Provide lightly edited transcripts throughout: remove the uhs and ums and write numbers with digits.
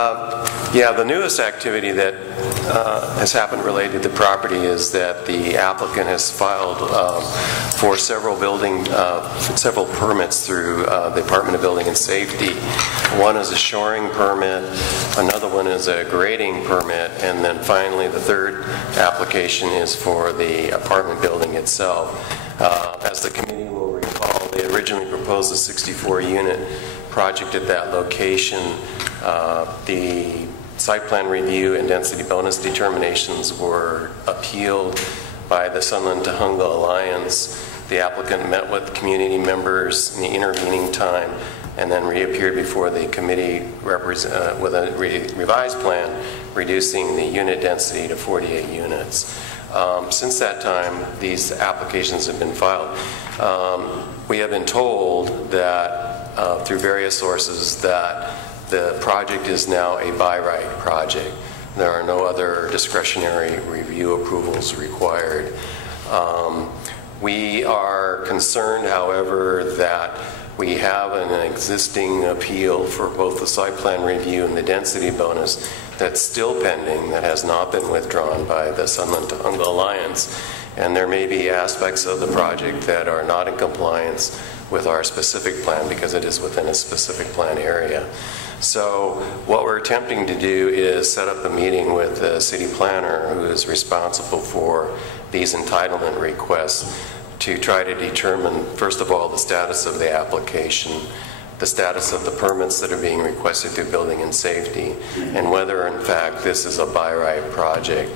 Yeah, the newest activity that has happened related to property is that the applicant has filed for several permits through the Department of Building and Safety. One is a shoring permit, another one is a grading permit, and then finally the third application is for the apartment building itself. As the committee will recall, they originally proposed a 64-unit project at that location. The site plan review and density bonus determinations were appealed by the Sunland-Tahunga Alliance. The applicant met with community members in the intervening time and then reappeared before the committee with a revised plan reducing the unit density to 48 units. Since that time, these applications have been filed. We have been told that through various sources that the project is now a by right project. There are no other discretionary review approvals required. We are concerned, however, that we have an existing appeal for both the site plan review and the density bonus that's still pending, that has not been withdrawn by the Sunland-Tahunga Alliance. And there may be aspects of the project that are not in compliance with our specific plan because it is within a specific plan area. So what we're attempting to do is set up a meeting with the city planner who is responsible for these entitlement requests to try to determine, first of all, the status of the application, the status of the permits that are being requested through building and safety, and whether in fact this is a by right project.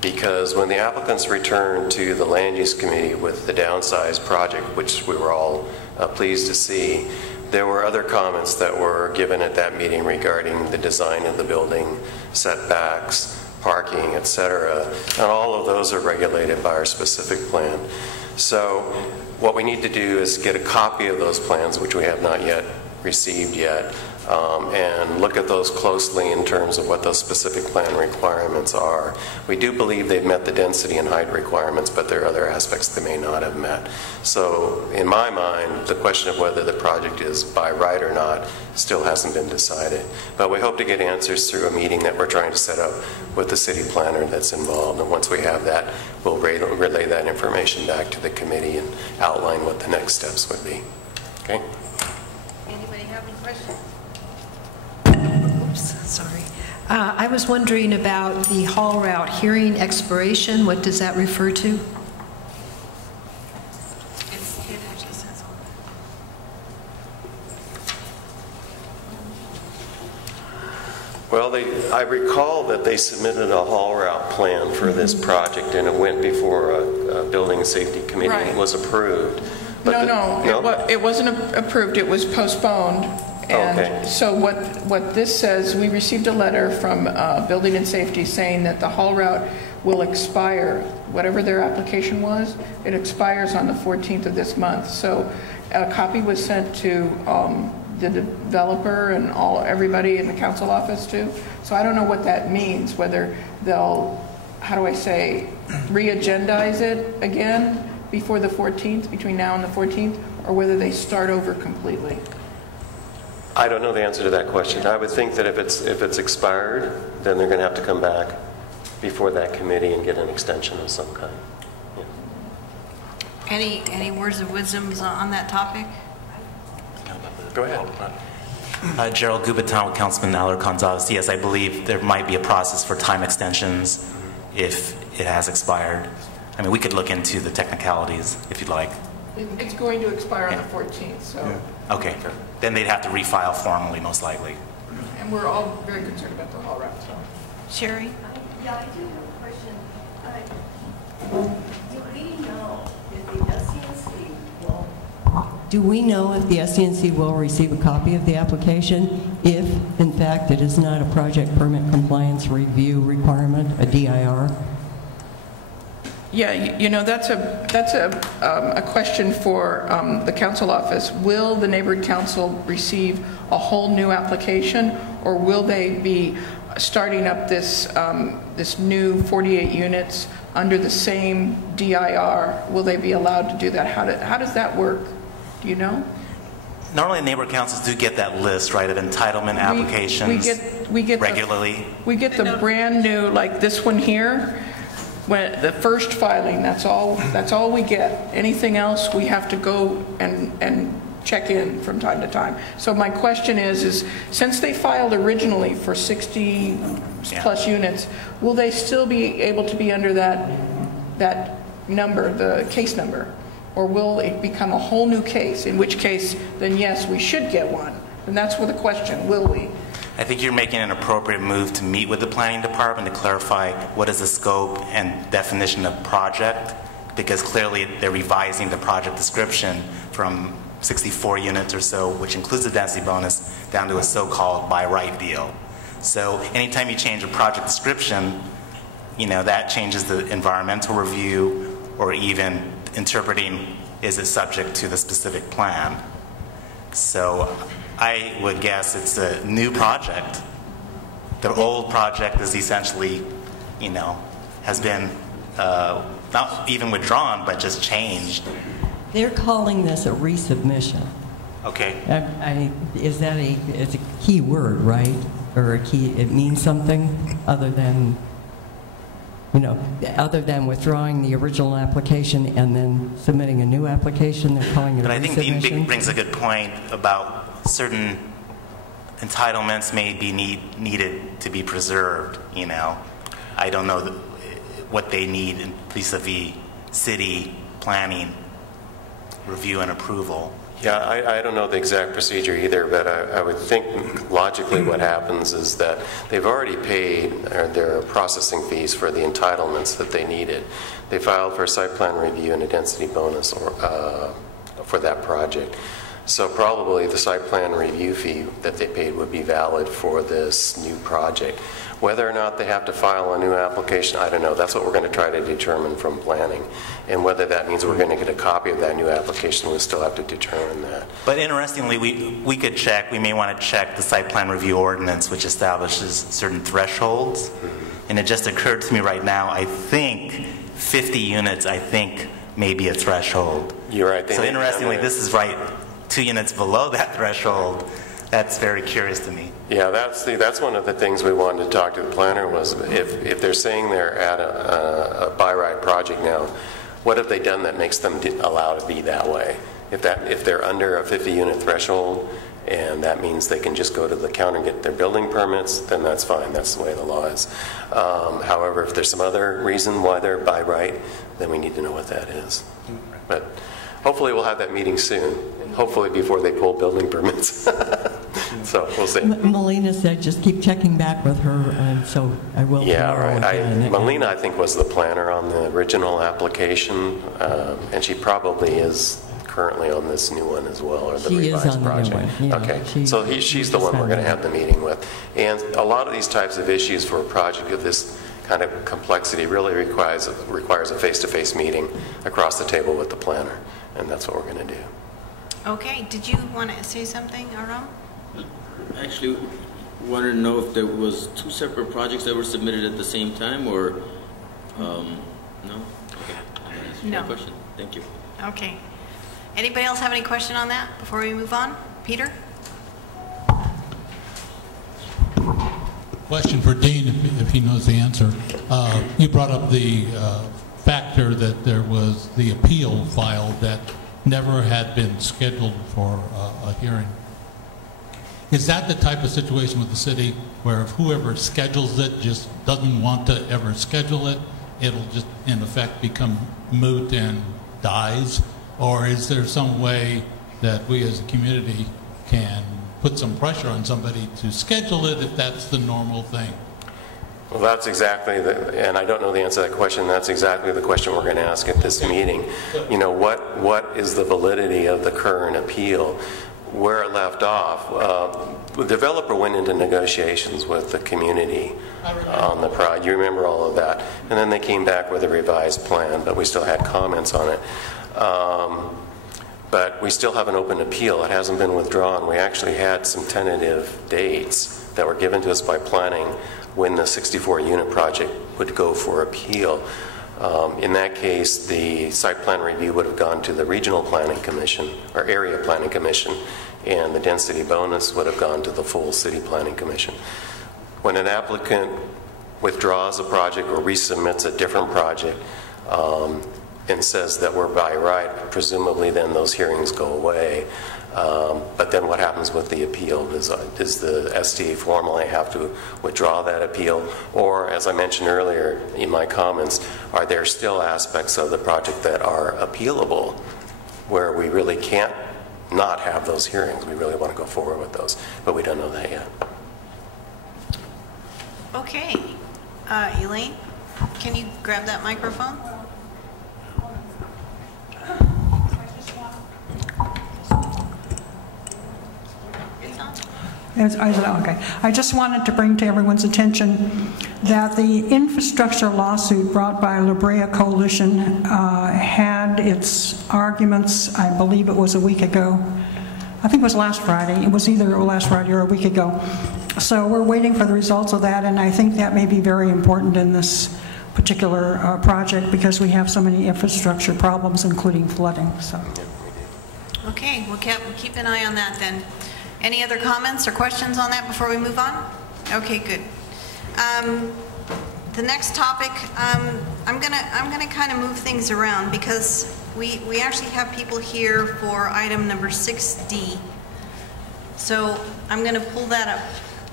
Because when the applicants returned to the land use committee with the downsized project, which we were all pleased to see, there were other comments that were given at that meeting regarding the design of the building, setbacks, parking, etc. And all of those are regulated by our specific plan. So what we need to do is get a copy of those plans, which we have not yet received yet, and look at those closely in terms of what those specific plan requirements are. We do believe they've met the density and height requirements, but there are other aspects they may not have met. So in my mind, the question of whether the project is by right or not still hasn't been decided. But we hope to get answers through a meeting that we're trying to set up with the city planner that's involved. And once we have that, we'll relay that information back to the committee and outline what the next steps would be. Okay? Anybody have any questions? Sorry. I was wondering about the haul route hearing expiration. What does that refer to? It actually says on it. Well, I recall that they submitted a haul route plan for this project, and it went before a building and safety committee and was approved. But it wasn't approved. It was postponed. And so what this says, we received a letter from Building and Safety saying that the haul route will expire. Whatever their application was, it expires on the 14th of this month. So a copy was sent to the developer and everybody in the council office too. So I don't know what that means, whether they'll, how do I say, re-agendize it again before the 14th, between now and the 14th, or whether they start over completely. I don't know the answer to that question. I would think that if it's expired, then they're going to have to come back before that committee and get an extension of some kind. Yeah. Any words of wisdom on that topic? Go ahead. Gerald Gubatown with Councilman Allard-Gonzalez. Yes, I believe there might be a process for time extensions if it has expired. I mean, we could look into the technicalities if you'd like. It's going to expire on the 14th, so. Yeah. Okay. Then they'd have to refile formally, most likely. And we're all very concerned about the haul route, so. Sherry? Yeah, I do have a question. Do we know if the SDNC will receive a copy of the application if, in fact, it is not a project permit compliance review requirement, a DIR? Yeah, you know, that's a question for the council office. Will the neighborhood council receive a whole new application, or will they be starting up this this new 48 units under the same DIR? Will they be allowed to do that? How does that work? Do you know? Normally, neighborhood councils do get that list, right, of entitlement applications we get regularly. We get the brand new, like this one here, when the first filing, that's all we get. Anything else, we have to go and check in from time to time. So my question is since they filed originally for 60 plus units, will they still be able to be under that number, the case number? Or will it become a whole new case, in which case, then yes, we should get one. And that's what the question, will we? I think you're making an appropriate move to meet with the planning department to clarify what is the scope and definition of project, because clearly they're revising the project description from 64 units or so, which includes the density bonus, down to a so-called by right deal. So anytime you change a project description, that changes the environmental review, or even interpreting, is it subject to the specific plan? So I would guess it's a new project. The old project is essentially, has been not even withdrawn, but just changed. They're calling this a resubmission. Okay. Is that it's a key word, right? Or it means something other than, other than withdrawing the original application and then submitting a new application, they're calling it a resubmission? But I think Dean brings a good point about certain entitlements may be needed to be preserved, I don't know what they need vis-a-vis city planning review and approval. Yeah, I don't know the exact procedure either, but I would think logically what happens is that they've already paid their processing fees for the entitlements that they needed. They filed for a site plan review and a density bonus for that project. So probably the site plan review fee that they paid would be valid for this new project. Whether or not they have to file a new application, I don't know. That's what we're going to try to determine from planning. And whether that means we're going to get a copy of that new application, we'll still have to determine that. But interestingly, we could check, we may want to check the site plan review ordinance, which establishes certain thresholds. And it just occurred to me right now, I think 50 units, may be a threshold. You're right. So interestingly, this is right 2 units below that threshold. That's very curious to me. Yeah, that's one of the things we wanted to talk to the planner was if they're saying they're at a by right project now, what have they done that makes them allow to be that way? If they're under a 50-unit threshold and that means they can just go to the counter and get their building permits, then that's fine. That's the way the law is. However, if there's some other reason why they're by right, then we need to know what that is. But hopefully we'll have that meeting soon. Hopefully before they pull building permits. So we'll see. Melina said just keep checking back with her, and so I will. Yeah, right. Melina, I think, was the planner on the original application, and she probably is currently on this new one as well, or the revised project. Yeah, okay, so she's the one we're going to have the meeting with. And a lot of these types of issues for a project of this kind of complexity really requires a face-to-face meeting across the table with the planner, and that's what we're going to do. Okay, did you want to say something, Aram? Actually, wanted to know if there was 2 separate projects that were submitted at the same time, or no? Okay, that's my question. Thank you. Okay. Anybody else have any question on that before we move on? Peter? Question for Dean, if he knows the answer. You brought up the factor that there was the appeal filed that never had been scheduled for a hearing. Is that the type of situation with the city where if whoever schedules it just doesn't want to ever schedule it, it'll just in effect become moot and dies? Or is there some way that we as a community can put some pressure on somebody to schedule it if that's the normal thing? Well, that's exactly and I don't know the answer to that question. That's exactly the question we're going to ask at this meeting. What is the validity of the current appeal? Where it left off, the developer went into negotiations with the community on the project. You remember all of that. And then they came back with a revised plan, but we still had comments on it. But we still have an open appeal. It hasn't been withdrawn. We actually had some tentative dates that were given to us by planning when the 64-unit project would go for appeal. In that case, the site plan review would have gone to the Regional Planning Commission, or Area Planning Commission, and the density bonus would have gone to the full City Planning Commission. When an applicant withdraws a project or resubmits a different project and says that we're by right, presumably then those hearings go away. But then what happens with the appeal? Does the STA formally have to withdraw that appeal? Or, as I mentioned earlier in my comments, are there still aspects of the project that are appealable where we really can't not have those hearings? We really want to go forward with those, but we don't know that yet. Okay. Elaine, can you grab that microphone? Okay. I just wanted to bring to everyone's attention that the infrastructure lawsuit brought by La Brea Coalition had its arguments, I believe it was a week ago. I think it was last Friday. It was either last Friday or a week ago. So we're waiting for the results of that, and I think that may be very important in this particular project because we have so many infrastructure problems, including flooding. So. Okay, we'll keep an eye on that then. Any other comments or questions on that before we move on? Okay, good. The next topic, I'm gonna kind of move things around because we actually have people here for item number 6D. So I'm gonna pull that up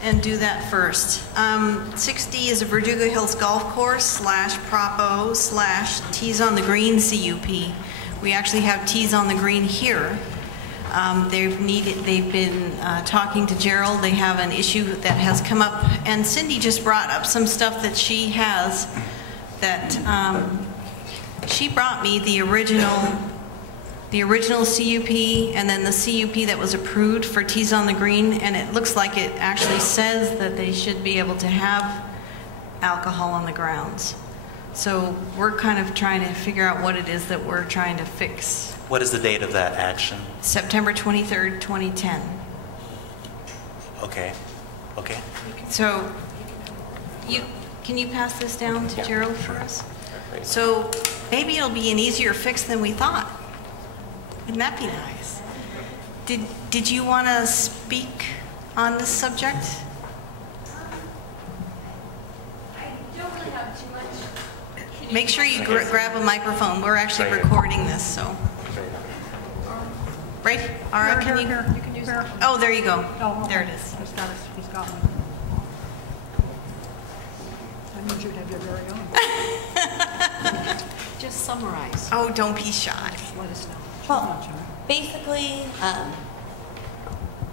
and do that first. 6D is a Verdugo Hills Golf Course / Prop O / Tees on the Green CUP. We actually have Tees on the Green here. They've been talking to Gerald. They have an issue that has come up, and Cindy just brought up some stuff that she has that she brought me the original CUP and then the CUP that was approved for Tees on the Green, and it looks like it actually says that they should be able to have alcohol on the grounds. So we're kind of trying to figure out what it is that we're trying to fix. What is the date of that action? September 23rd, 2010. Okay. Okay. So, can you pass this down to Gerald for us? So maybe it'll be an easier fix than we thought. Wouldn't that be nice? Did you want to speak on this subject? I don't really have too much. Make sure you grab a microphone. We're actually recording this, so. Right? Ara, can you? You can use it. Oh, there you go. Oh, okay. There it is. He's got one. I need you to have your very own. Just summarize. Oh, don't be shy. Let us know. Well, basically,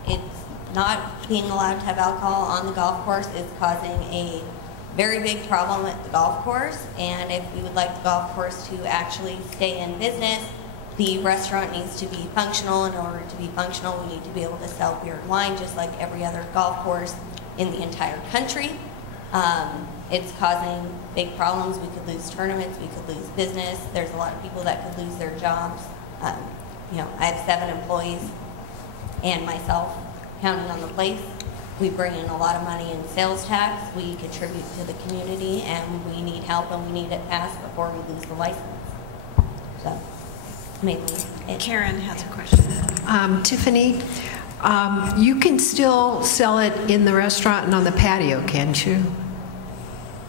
it's not being allowed to have alcohol on the golf course is causing a very big problem at the golf course, and if we would like the golf course to actually stay in business, the restaurant needs to be functional. In order to be functional, we need to be able to sell beer and wine just like every other golf course in the entire country. It's causing big problems. We could lose tournaments, we could lose business. There's a lot of people that could lose their jobs. You know, I have 7 employees and myself counting on the place. We bring in a lot of money in sales tax. We contribute to the community, and we need help, and we need it passed before we lose the license. So. Karen has a question. Tiffany, you can still sell it in the restaurant and on the patio, can't you?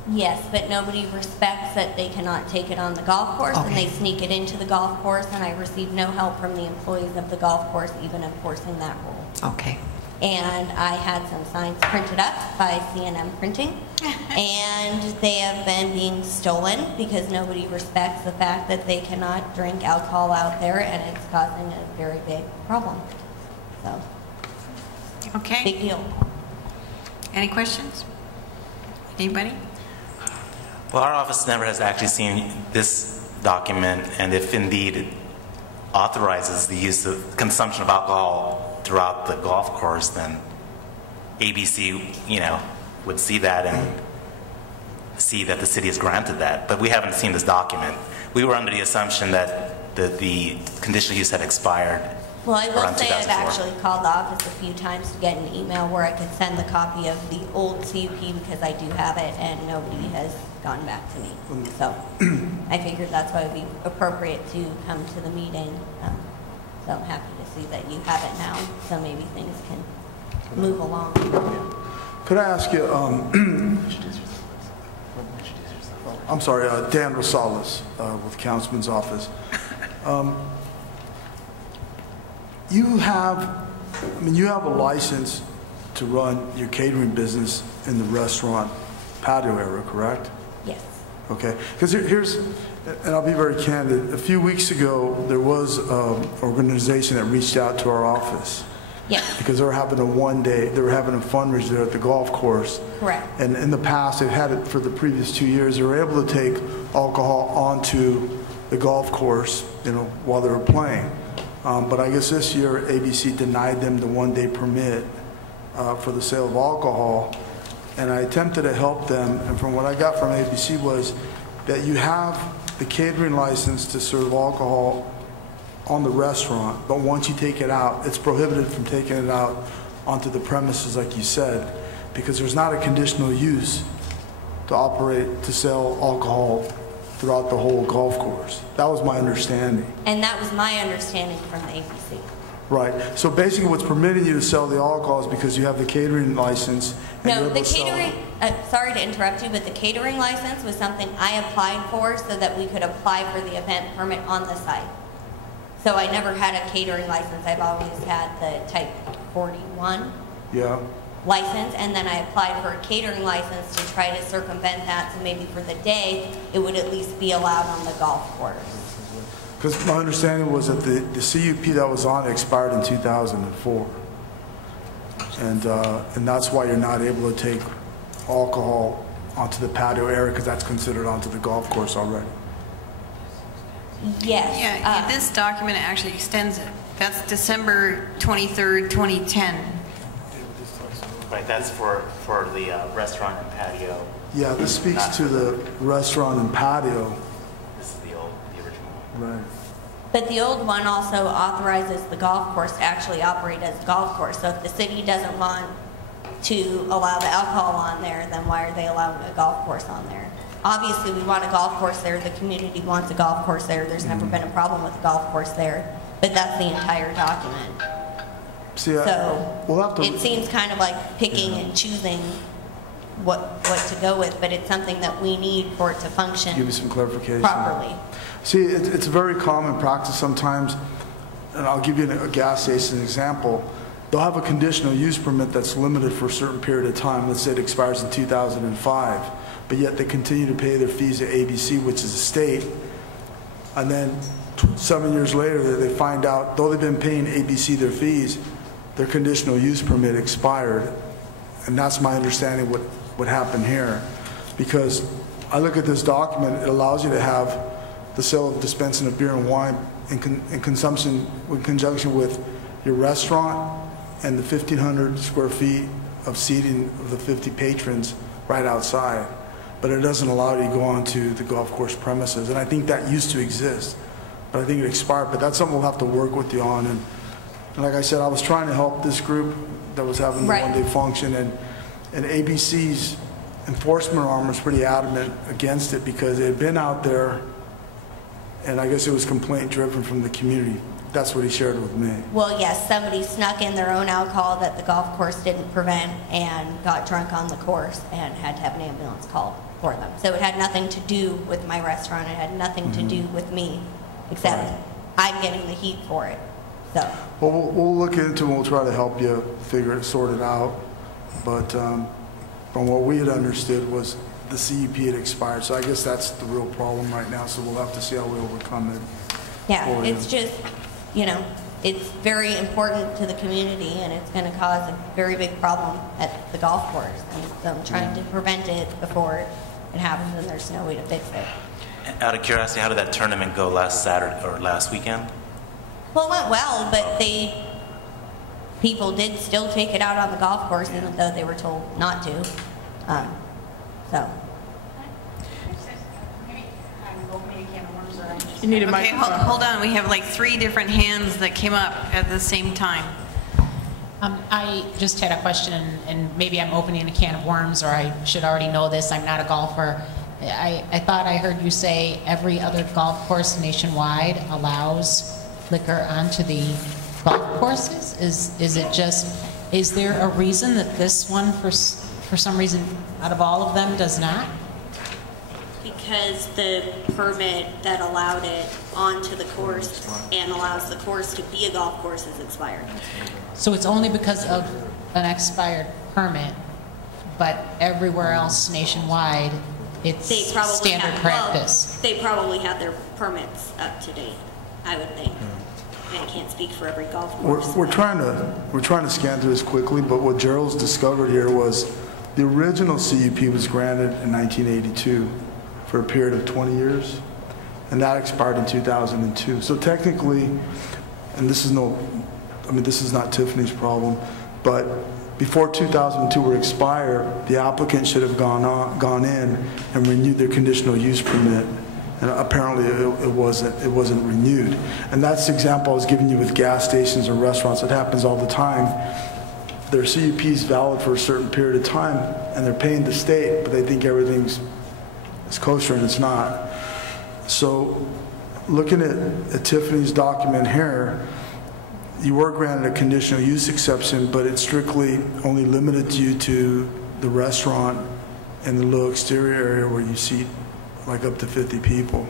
Yes, but nobody respects that they cannot take it on the golf course, and they sneak it into the golf course, and I receive no help from the employees of the golf course even enforcing that rule. Okay. And I had some signs printed up by C&M Printing, and they have been being stolen because nobody respects the fact that they cannot drink alcohol out there, and it's causing a very big problem. So, okay. Big deal. Any questions? Anybody? Well, our office never has actually seen this document, and if indeed it authorizes the use of consumption of alcohol throughout the golf course, then ABC, would see that and see that the city has granted that. But we haven't seen this document. We were under the assumption that the conditional use had expired. Well, I will say 2004. I've actually called the office a few times to get an email where I could send the copy of the old CUP because I do have it, and nobody has gone back to me. So I figured that's why it would be appropriate to come to the meeting. So I'm happy to see that you have it now, so maybe things can move along. Could I ask you, I'm sorry, Dan Rosales with Councilman's office. You have a license to run your catering business in the restaurant patio area, correct? Yes. Okay, because here's, and I'll be very candid, a few weeks ago, there was an organization that reached out to our office. Yes. Because they were having they were having a fundraiser there at the golf course. Correct. And in the past, they've had it for the previous 2 years, they were able to take alcohol onto the golf course, while they were playing. But I guess this year, ABC denied them the one-day permit for the sale of alcohol. And I attempted to help them, and from what I got from ABC was that you have the catering license to serve alcohol on the restaurant, but once you take it out, it's prohibited from taking it out onto the premises, like you said, because there's not a conditional use to sell alcohol throughout the whole golf course. That was my understanding. And that was my understanding from the ABC. Right. So basically what's permitting you to sell the alcohol is because you have the catering license. No, the catering, sorry to interrupt you, but the catering license was something I applied for so that we could apply for the event permit on the site. So I never had a catering license. I've always had the type 41 license, and then I applied for a catering license to try to circumvent that, so maybe for the day it would at least be allowed on the golf course. Because my understanding was that the CUP that was on it expired in 2004. And that's why you're not able to take alcohol onto the patio area, because that's considered onto the golf course already. Yes. Yeah, this document actually extends it. That's December 23rd, 2010. Right, that's for the restaurant and patio. Yeah, this speaks to the restaurant and patio. This is the original one. Right. But the old one also authorizes the golf course to actually operate as a golf course. So if the city doesn't want to allow the alcohol on there, then why are they allowing a golf course on there? Obviously, we want a golf course there. The community wants a golf course there. There's never been a problem with a golf course there. But that's the entire document. See, so we'll have to, it seems kind of like picking and choosing what to go with, but it's something that we need for it to function give you some clarification properly. See, it's a very common practice sometimes, and I'll give you a gas station example. They'll have a conditional use permit that's limited for a certain period of time. Let's say it expires in 2005, but yet they continue to pay their fees to ABC, which is a state, and then 7 years later they find out, though they've been paying ABC their fees, their conditional use permit expired. And that's my understanding what happened here. Because I look at this document, it allows you to have the sale of dispensing of beer and wine in consumption in conjunction with your restaurant and the 1,500 square feet of seating of the 50 patrons right outside. But it doesn't allow you to go onto the golf course premises. And I think that used to exist, but I think it expired. But that's something we'll have to work with you on. And like I said, I was trying to help this group that was having the one-day function, and ABC's enforcement arm was pretty adamant against it because it had been out there, and I guess it was complaint driven from the community. That's what he shared with me. Well, yes, somebody snuck in their own alcohol that the golf course didn't prevent and got drunk on the course and had to have an ambulance called for them. So it had nothing to do with my restaurant. It had nothing to do with me, except I'm getting the heat for it. So. Well, we'll look into it and we'll try to help you sort it out. But from what we had understood was the CUP had expired. So I guess that's the real problem right now. So we'll have to see how we overcome it. Yeah, it's just, it's very important to the community, and it's going to cause a very big problem at the golf course. And so I'm trying to prevent it before it happens, and there's no way to fix it. Out of curiosity, how did that tournament go last Saturday or last weekend? Well, it went well, but people did still take it out on the golf course, even though they were told not to. So. You need a microphone. Hold on. We have like 3 different hands that came up at the same time. I just had a question, and maybe I'm opening a can of worms, or I should already know this. I'm not a golfer. I thought I heard you say every other golf course nationwide allows liquor onto the golf courses? Is there a reason that this one, for some reason, out of all of them, does not? Because the permit that allowed it onto the course and allows the course to be a golf course is expired. So it's only because of an expired permit, but everywhere else nationwide, it's standard practice. Well, they probably have their permits up to date, I would think. I can't speak for every golf course. We're trying to scan through this quickly, but what Gerald's discovered here was the original CUP was granted in 1982 for a period of 20 years, and that expired in 2002. So technically, and this is not Tiffany's problem, but before 2002 would expire, the applicant should have gone in and renewed their conditional use permit. And apparently it wasn't renewed. And that's the example I was giving you with gas stations and restaurants. It happens all the time. Their CUP is valid for a certain period of time, and they're paying the state, but they think everything's kosher, and it's not. So looking at Tiffany's document here, you were granted a conditional use exception, but it's strictly only limited you to the restaurant and the little exterior area where you seat like up to 50 people.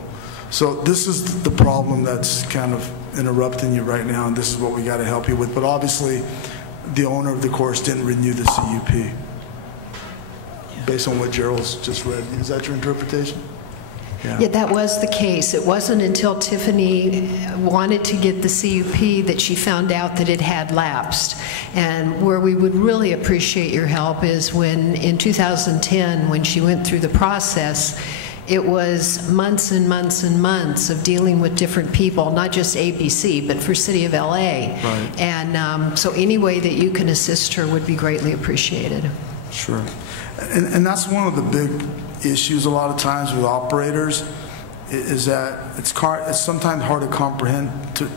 So this is the problem that's kind of interrupting you right now, and this is what we got to help you with. But obviously, the owner of the course didn't renew the CUP based on what Gerald's just read. Is that your interpretation? Yeah, that was the case. It wasn't until Tiffany wanted to get the CUP that she found out that it had lapsed. And where we would really appreciate your help is when, in 2010, when she went through the process, it was months and months and months of dealing with different people, not just ABC, but for City of LA. Right. And so any way that you can assist her would be greatly appreciated. Sure. And that's one of the big issues a lot of times with operators, is that it's sometimes hard to comprehend, to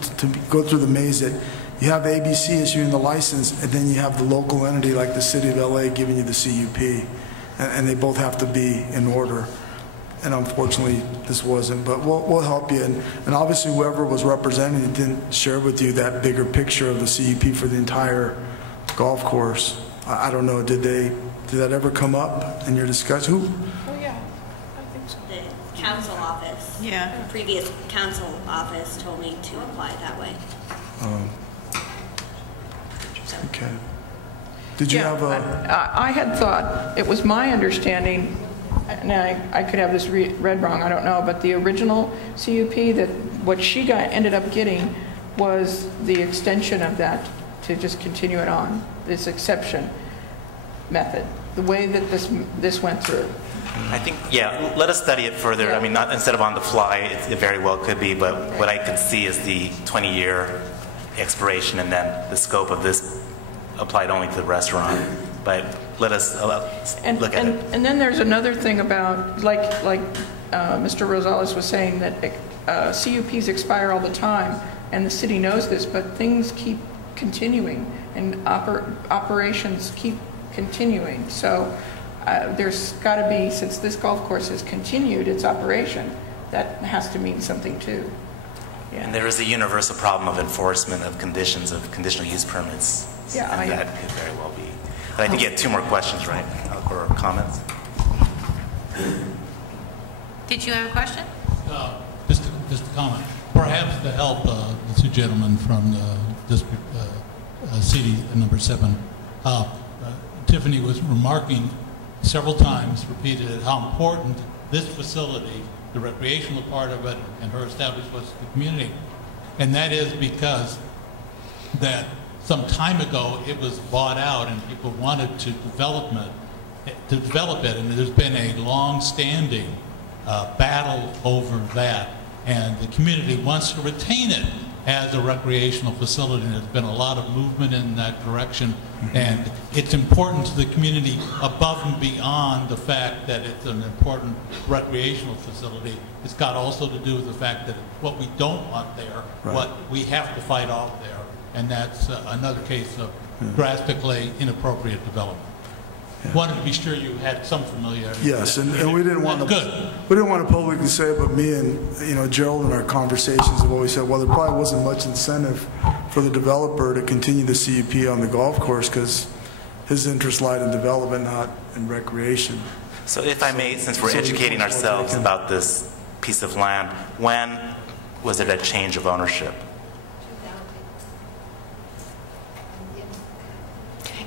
go through the maze that you have ABC issuing the license, and then you have the local entity like the City of LA giving you the CUP, and they both have to be in order. And unfortunately, this wasn't, but we'll help you. And obviously, whoever was representing it didn't share with you that bigger picture of the CUP for the entire golf course. I don't know, did that ever come up in your discussion? Oh, yeah, I think so. The council office, Yeah. the previous council office told me to apply that way. Okay. Did you have a... I had thought, it was my understanding, and I could have this read wrong, I don't know, but the original CUP, that what she ended up getting was the extension of that to just continue it on, this exception method, the way that this went through. I think, yeah, let us study it further. Yeah. I mean, not instead of on the fly, it very well could be, but what I can see is the 20-year expiration and then the scope of this applied only to the restaurant. But let us look at it. And then there's another thing about, like Mr. Rosales was saying, that CUPs expire all the time, and the city knows this, but things keep continuing, and operations keep continuing. So there's got to be, since this golf course has continued its operation, that has to mean something too. Yeah. And there is a universal problem of enforcement of conditions of conditional use permits. Yeah, and that could very well be. But I think you had 2 more questions, right, or comments? Did you have a question? Just a comment. Perhaps to help the 2 gentlemen from the district, CD number 7, Tiffany was remarking several times, repeated how important this facility, the recreational part of it, and her establishment was to the community. And that is because that some time ago it was bought out and people wanted to develop it, and there's been a long-standing battle over that, and the community wants to retain it as a recreational facility, and there's been a lot of movement in that direction. And it's important to the community above and beyond the fact that it's an important recreational facility. It's got also to do with the fact that what we don't want there, right, what we have to fight off there, and that's another case of drastically inappropriate development. wanted to be sure you had some familiarity. Yes, and we didn't want to. Good. We didn't want to publicly say it, but me and Gerald in our conversations have always said, well, there probably wasn't much incentive for the developer to continue the CUP on the golf course because his interest lied in development, not in recreation. So if I may, since we're educating ourselves about this piece of land, when was it a change of ownership?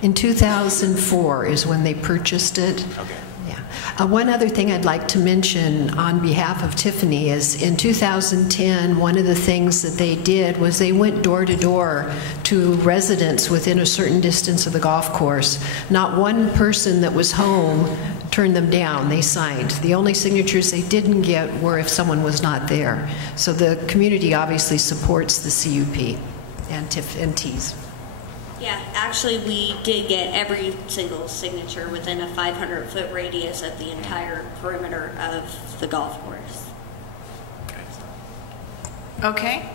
In 2004 is when they purchased it. Okay. Yeah. One other thing I'd like to mention on behalf of Tiffany is in 2010, one of the things that they did was they went door to door to residents within a certain distance of the golf course. Not one person that was home turned them down. They signed. The only signatures they didn't get were if someone was not there. So the community obviously supports the CUP and TIFs. Yeah, actually, we did get every single signature within a 500-foot radius of the entire perimeter of the golf course. Okay.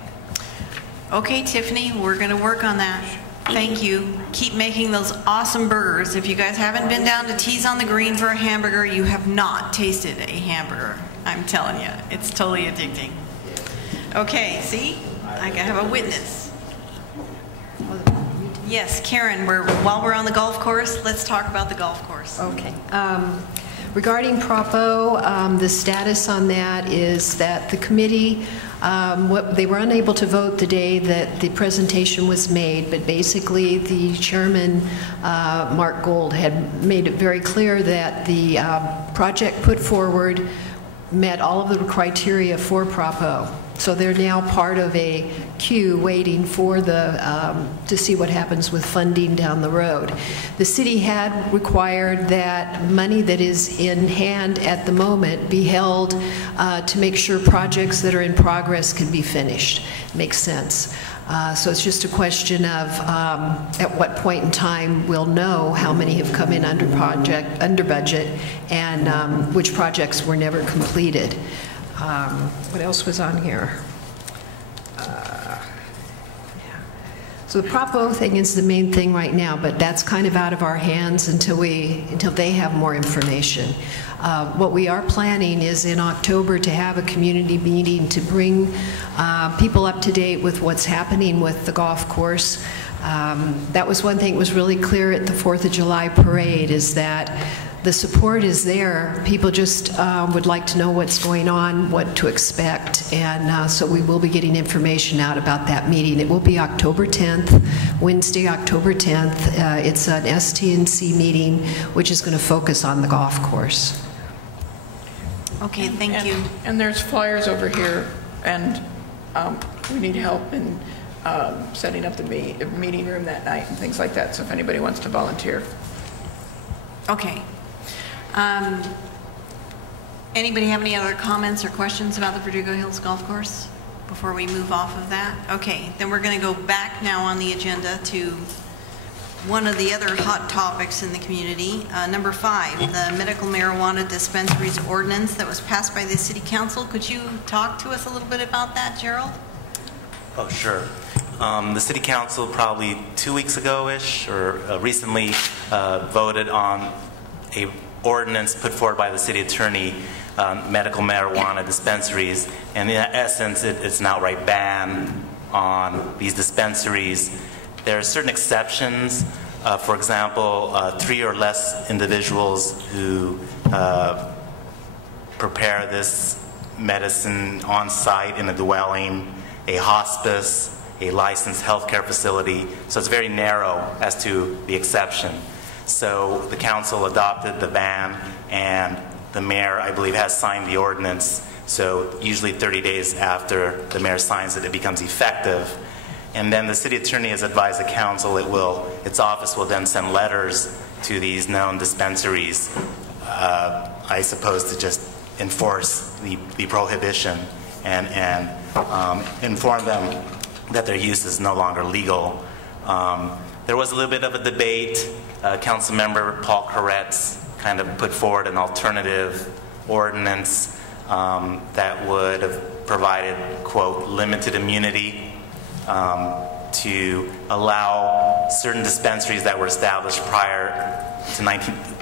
Okay, Tiffany, we're going to work on that. Thank you. Keep making those awesome burgers. If you guys haven't been down to Tees on the Green for a hamburger, you have not tasted a hamburger. I'm telling you, it's totally addicting. Okay, see? I have a witness. Yes, Karen, while we're on the golf course, let's talk about the golf course. Okay. Regarding Propo, the status on that is that the committee, they were unable to vote the day that the presentation was made, but basically the chairman, Mark Gold, had made it very clear that the project put forward met all of the criteria for Propo. So they're now part of a queue waiting for to see what happens with funding down the road. The city had required that money that is in hand at the moment be held to make sure projects that are in progress can be finished. Makes sense. So it's just a question of at what point in time we'll know how many have come in under budget, and which projects were never completed. What else was on here? So the Propo thing is the main thing right now, but that's kind of out of our hands until they have more information. What we are planning is in October to have a community meeting to bring people up to date with what's happening with the golf course. That was one thing that was really clear at the 4th of July parade, is that the support is there. People just would like to know what's going on, what to expect, and so we will be getting information out about that meeting. It will be October 10th, Wednesday, October 10th. It's an ST&C meeting, which is going to focus on the golf course. Okay, thank you. And there's flyers over here, and we need help in setting up the meeting room that night and things like that, so if anybody wants to volunteer. Okay. Anybody have any other comments or questions about the Verdugo Hills Golf Course before we move off of that? Okay, then we're going to go back now on the agenda to one of the other hot topics in the community. Number 5, the medical marijuana dispensaries ordinance that was passed by the City Council. Could you talk to us a little bit about that, Gerald? Oh, sure. The City Council probably 2 weeks ago-ish or recently voted on a ordinance put forward by the city attorney, medical marijuana dispensaries, and in essence it's an outright ban on these dispensaries. There are certain exceptions. For example, 3 or less individuals who prepare this medicine on site in a dwelling, a hospice, a licensed healthcare facility. So it's very narrow as to the exception. So the council adopted the ban, and the mayor, I believe, has signed the ordinance. So usually 30 days after the mayor signs it, it becomes effective. And then the city attorney has advised the council its office will then send letters to these known dispensaries, I suppose, to just enforce the prohibition and inform them that their use is no longer legal. There was a little bit of a debate. Council member Paul Koretz kind of put forward an alternative ordinance that would have provided, quote, limited immunity to allow certain dispensaries that were established prior to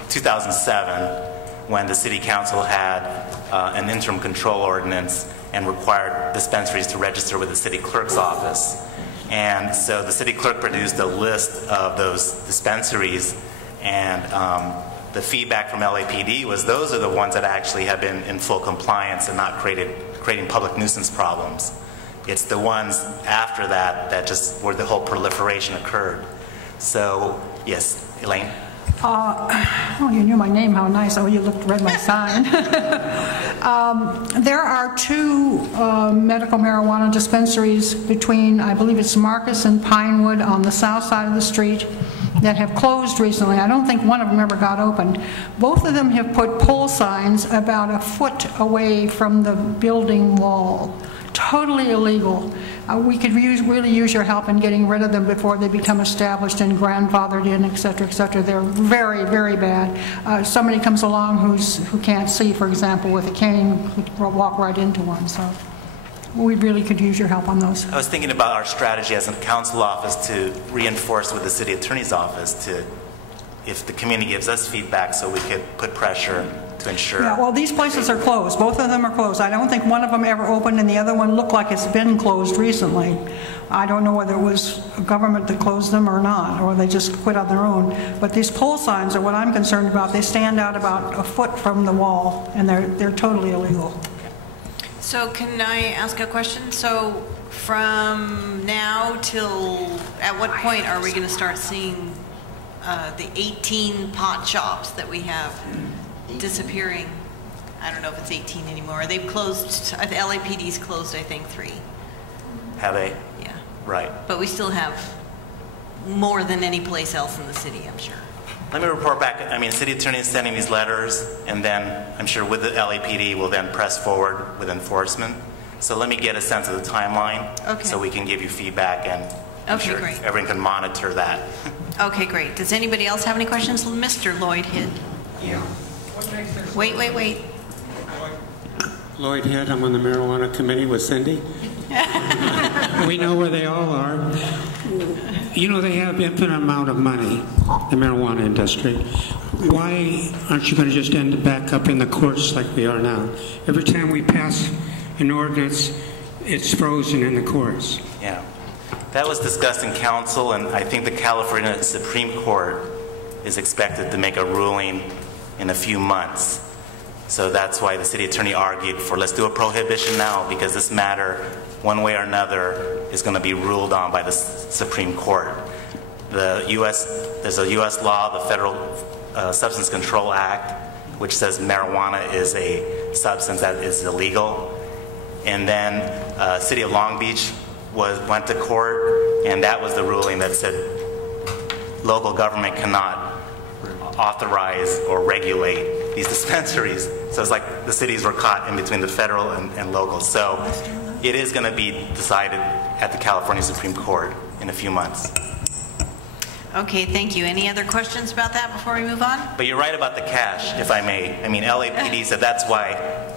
2007, when the city council had an interim control ordinance and required dispensaries to register with the city clerk's office. And so the city clerk produced a list of those dispensaries, and the feedback from LAPD was those are the ones that actually have been in full compliance and not creating public nuisance problems. It's the ones after that that just where the whole proliferation occurred. So, yes, Elaine? Oh, you knew my name, how nice. Oh, you read my sign. There are two medical marijuana dispensaries between, I believe it's Marcus and Pinewood on the south side of the street that have closed recently. I don't think one of them ever got opened. Both of them have put pole signs about a foot away from the building wall. Totally illegal. We could really use your help in getting rid of them before they become established and grandfathered in, et cetera, et cetera. They're very, very bad. Somebody comes along who can't see, for example, with a cane, could walk right into one. So we really could use your help on those. I was thinking about our strategy as a council office to reinforce with the city attorney's office to, if the community gives us feedback, so we could put pressure to ensure. Yeah, well, these places are closed. Both of them are closed. I don't think one of them ever opened, and the other one looked like it's been closed recently. I don't know whether it was a government that closed them or not, or they just quit on their own. But these pole signs are what I'm concerned about. They stand out about a foot from the wall, and they're totally illegal. So can I ask a question? So from now till, at what point are we going to start seeing the 18 pot shops that we have disappearing? I don't know if it's 18 anymore. They've closed, the LAPD's closed, I think, 3. Have they? Yeah. Right. But we still have more than any place else in the city, I'm sure. Let me report back. I mean, city attorney is sending these letters, and then I'm sure with the LAPD we'll then press forward with enforcement. So let me get a sense of the timeline, so we can give you feedback, and I'm sure great. everyone can monitor that. Okay, great. Does anybody else have any questions? Mr. Lloyd Hidd. Yeah. Wait. Lloyd Hidd, I'm on the marijuana committee with Cindy. We know where they all are. You know, they have infinite amount of money, the marijuana industry. Why aren't you going to just end it back up in the courts like we are now? Every time we pass an ordinance, it's frozen in the courts. Yeah. That was discussed in council, and I think the California Supreme Court is expected to make a ruling in a few months. So that's why the city attorney argued for, let's do a prohibition now, because this matter, one way or another, is going to be ruled on by the Supreme Court. There's a U.S. law, the Federal Substance Control Act, which says marijuana is a substance that is illegal. And then City of Long Beach went to court, and that was the ruling that said local government cannot authorize or regulate these dispensaries. So it's like the cities were caught in between the federal and local. So it is going to be decided at the California Supreme Court in a few months. Okay, thank you. Any other questions about that before we move on? But you're right about the cash, if I may. I mean, LAPD said that's why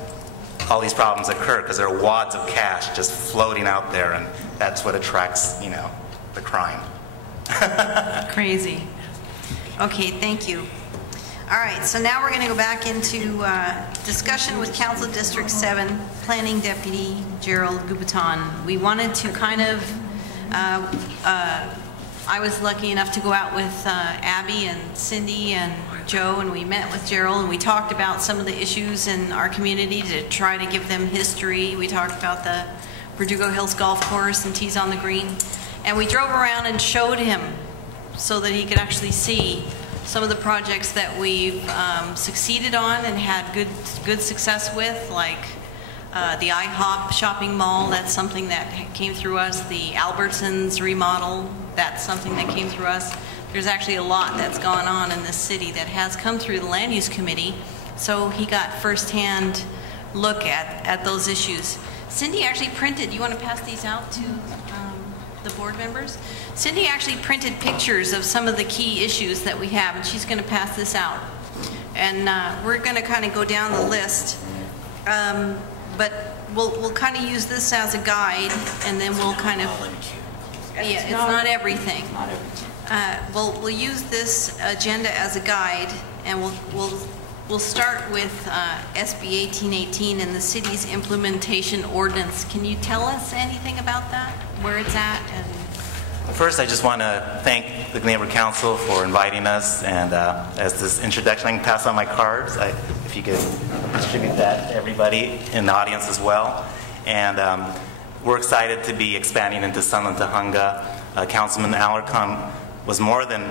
all these problems occur, because there are wads of cash just floating out there, and that's what attracts, you know, the crime. Crazy. Okay, thank you. All right, so now we're going to go back into discussion with Council District 7 Planning Deputy Gerald Gubaton. We wanted to kind of, I was lucky enough to go out with Abby and Cindy and Joe, and we met with Gerald, and we talked about some of the issues in our community to try to give them history. We talked about the Verdugo Hills Golf Course and Tees on the Green, and we drove around and showed him so that he could actually see some of the projects that we've succeeded on and had good success with, like the IHOP shopping mall. That's something that came through us. The Albertsons remodel, that's something that came through us. There's actually a lot that's gone on in this city that has come through the Land Use Committee, so he got firsthand look at those issues. Cindy actually printed, you want to pass these out to the board members? Cindy actually printed pictures of some of the key issues that we have, and she's going to pass this out. And we're going to kind of go down the list, but we'll kind of use this as a guide, and then we'll kind of, yeah, it's not everything. We'll use this agenda as a guide, and we'll start with SB 1818 and the city's implementation ordinance. Can you tell us anything about that, where it's at? And first, I just want to thank the Neighbor Council for inviting us, and as this introduction, I can pass on my cards. If you could distribute that to everybody in the audience as well. And we're excited to be expanding into Sunland Tujunga. Councilman Alarcon was more than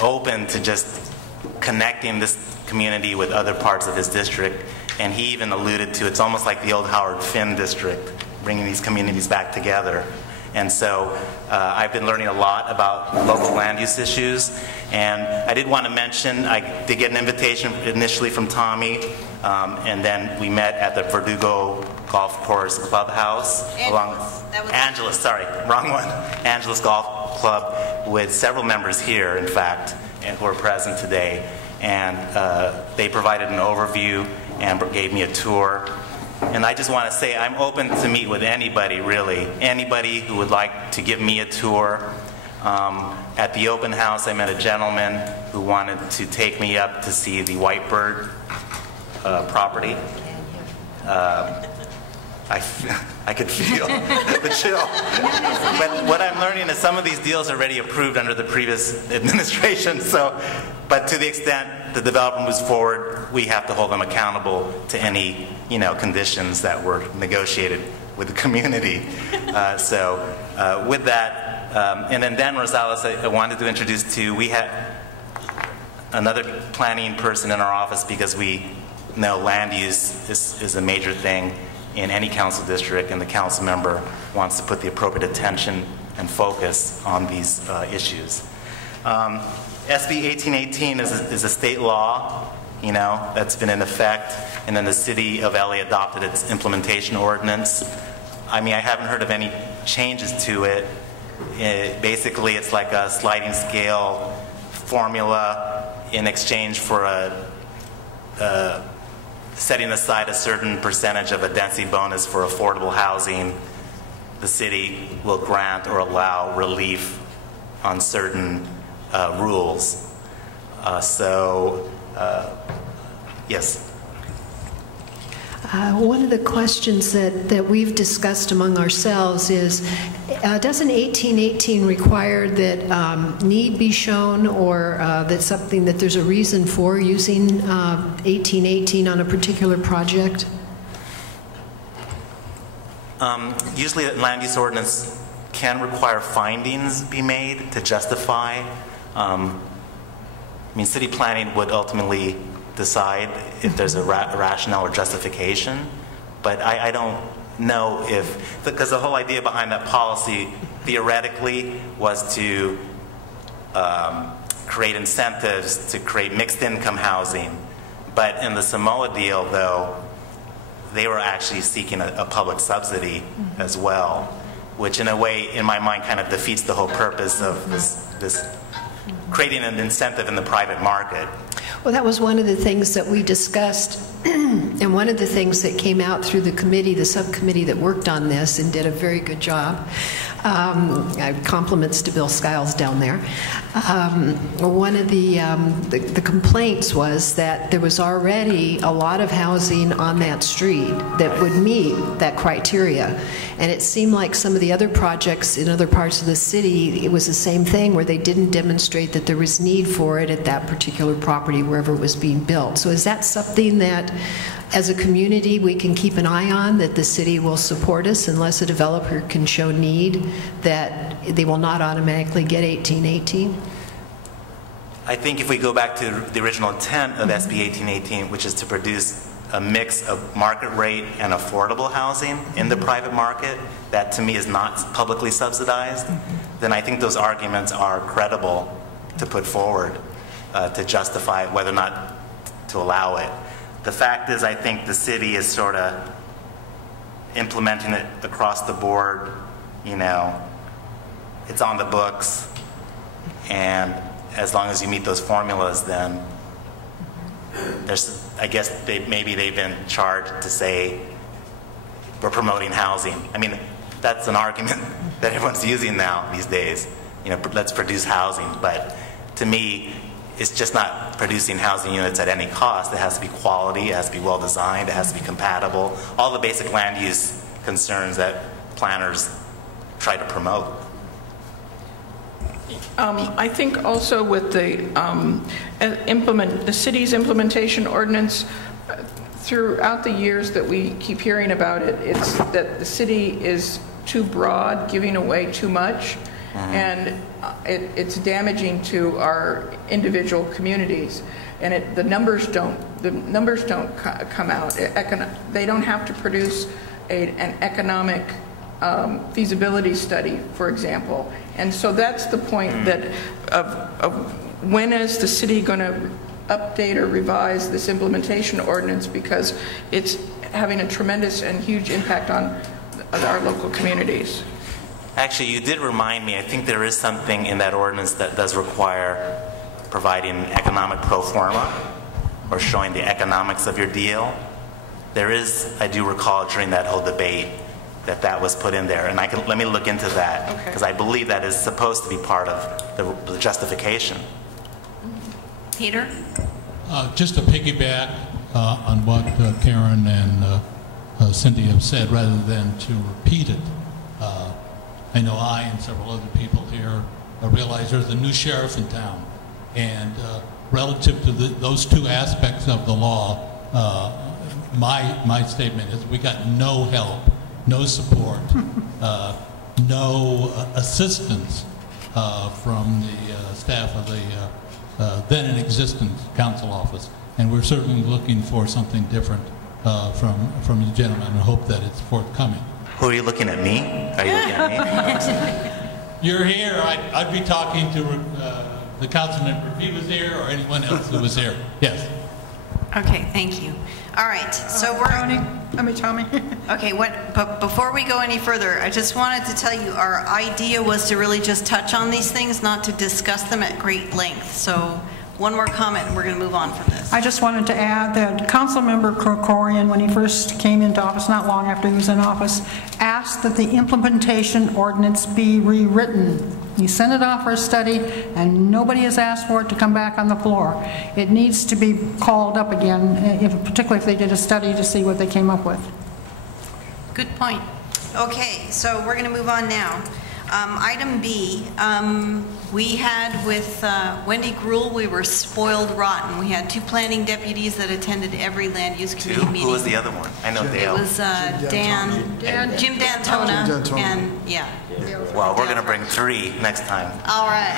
open to just connecting this community with other parts of his district, and he even alluded to it's almost like the old Howard Finn district, bringing these communities back together. And so I've been learning a lot about local land use issues, and I did want to mention I did get an invitation initially from Tommy, and then we met at the Verdugo Golf Course Clubhouse. Angeles, sorry, wrong one. Angeles Golf Club, with several members here, in fact, and who are present today. And they provided an overview and gave me a tour. And I just want to say I'm open to meet with anybody, really. Anybody who would like to give me a tour. At the open house, I met a gentleman who wanted to take me up to see the Whitebird property. I could feel the chill. But what I'm learning is some of these deals are already approved under the previous administration. But to the extent the developer moves forward, we have to hold them accountable to any conditions that were negotiated with the community. With that, and then Dan Rosales, I wanted to introduce to. We had another planning person in our office because we know land use is a major thing in any council district, and the council member wants to put the appropriate attention and focus on these issues. SB 1818 is a state law, that's been in effect, and then the city of LA adopted its implementation ordinance. I haven't heard of any changes to it. Basically, it's like a sliding scale formula in exchange for setting aside a certain percentage of a density bonus for affordable housing. The city will grant or allow relief on certain rules. Yes. One of the questions that we've discussed among ourselves is, doesn't 1818 require that need be shown, or that there's a reason for using 1818 on a particular project? Usually a land use ordinance can require findings be made to justify. City planning would ultimately decide if there's a rationale or justification, but I don't know because the whole idea behind that policy theoretically was to create incentives to create mixed income housing, but in the Samoa deal, though, they were actually seeking a public subsidy as well, which in a way, in my mind, kind of defeats the whole purpose of this creating an incentive in the private market. Well, that was one of the things that we discussed, and one of the things that came out through the committee, the subcommittee that worked on this and did a very good job. Compliments to Bill Skiles down there. One of the complaints was that there was already a lot of housing on that street that would meet that criteria. And it seemed like some of the other projects in other parts of the city, it was the same thing, where they didn't demonstrate that there was need for it at that particular property wherever it was being built. So is that something that, as a community, we can keep an eye on, that the city will support us unless a developer can show need, that they will not automatically get 1818? I think if we go back to the original intent of SB 1818, which is to produce a mix of market rate and affordable housing in the private market, that to me is not publicly subsidized, then I think those arguments are credible to put forward to justify whether or not to allow it. The fact is, I think the city is sort of implementing it across the board. It's on the books, and as long as you meet those formulas, then I guess maybe they've been charged to say we're promoting housing. That's an argument that everyone's using now these days. Let's produce housing. But to me, it's just not producing housing units at any cost. It has to be quality, it has to be well designed, it has to be compatible, all the basic land use concerns that planners try to promote. I think also with the city's implementation ordinance, throughout the years that we keep hearing about it, it's that the city is too broad, giving away too much, and it's damaging to our individual communities. And the numbers don't come out. They don't have to produce an economic feasibility study, for example. And so that's the point that of when is the city going to update or revise this implementation ordinance, because it's having a tremendous and huge impact on our local communities. Actually, you did remind me, I think there is something in that ordinance that does require providing economic pro forma or showing the economics of your deal. There is, I do recall during that whole debate, that was put in there, and let me look into that, because I believe that is supposed to be part of the justification. Peter? Just to piggyback on what Karen and Cindy have said, rather than to repeat it, I know I and several other people here realize there's a new sheriff in town, and relative to those two aspects of the law, my statement is we got no help, no support, no assistance from the staff of the then in existence council office, and we're certainly looking for something different from you gentlemen, and hope that it's forthcoming. Who are you looking at, me? Are you looking at me? You're here. I'd be talking to the council member if he was here, or anyone else who was here. Yes. Okay, thank you. All right, so Tommy. Okay, but before we go any further, I just wanted to tell you our idea was to really just touch on these things, not to discuss them at great length. So one more comment and we're going to move on from this. I just wanted to add that Councilmember Krikorian, when he first came into office, not long after he was in office, asked that the implementation ordinance be rewritten. He sent it off for a study, and nobody has asked for it to come back on the floor. It needs to be called up again, particularly if they did a study to see what they came up with. Good point. Okay, so we're going to move on now. Item B, we had with Wendy Gruhl, we were spoiled rotten. We had 2 planning deputies that attended every land use committee meeting. Who was the other one? I know Dale. It was Jim D'Antona, and yeah. Well, we're going to bring 3 next time. All right.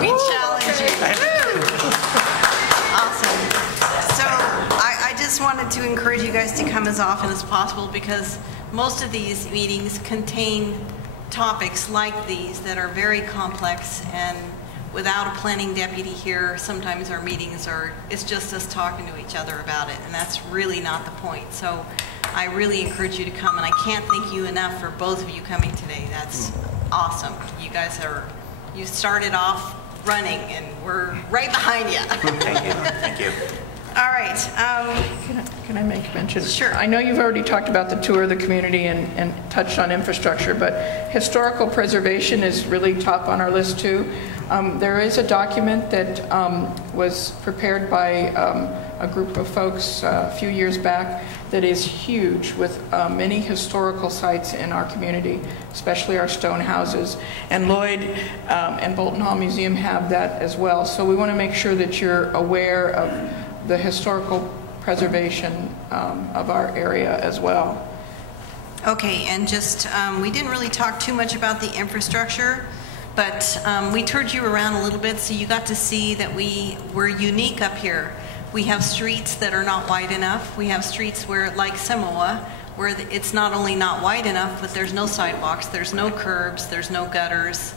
We challenge you. Awesome. So I just wanted to encourage you guys to come as often as possible, because most of these meetings contain topics like these that are very complex, and without a planning deputy here, sometimes our meetings it's just us talking to each other about it, and that's really not the point. So I really encourage you to come, and I can't thank you enough for both of you coming today. That's awesome. You guys you started off running, and we're right behind you. Thank you. Thank you. All right. Can I make mention? Sure. I know you've already talked about the tour of the community and touched on infrastructure, but historical preservation is really top on our list too. There is a document that was prepared by a group of folks a few years back that is huge, with many historical sites in our community, especially our stone houses. And Lloyd and Bolton Hall Museum have that as well. So we want to make sure that you're aware of the historical preservation of our area as well. Okay, and just, we didn't really talk too much about the infrastructure, but we toured you around a little bit, so you got to see that we're unique up here. We have streets that are not wide enough. We have streets where, like Samoa, where it's not only not wide enough, but there's no sidewalks, there's no curbs, there's no gutters.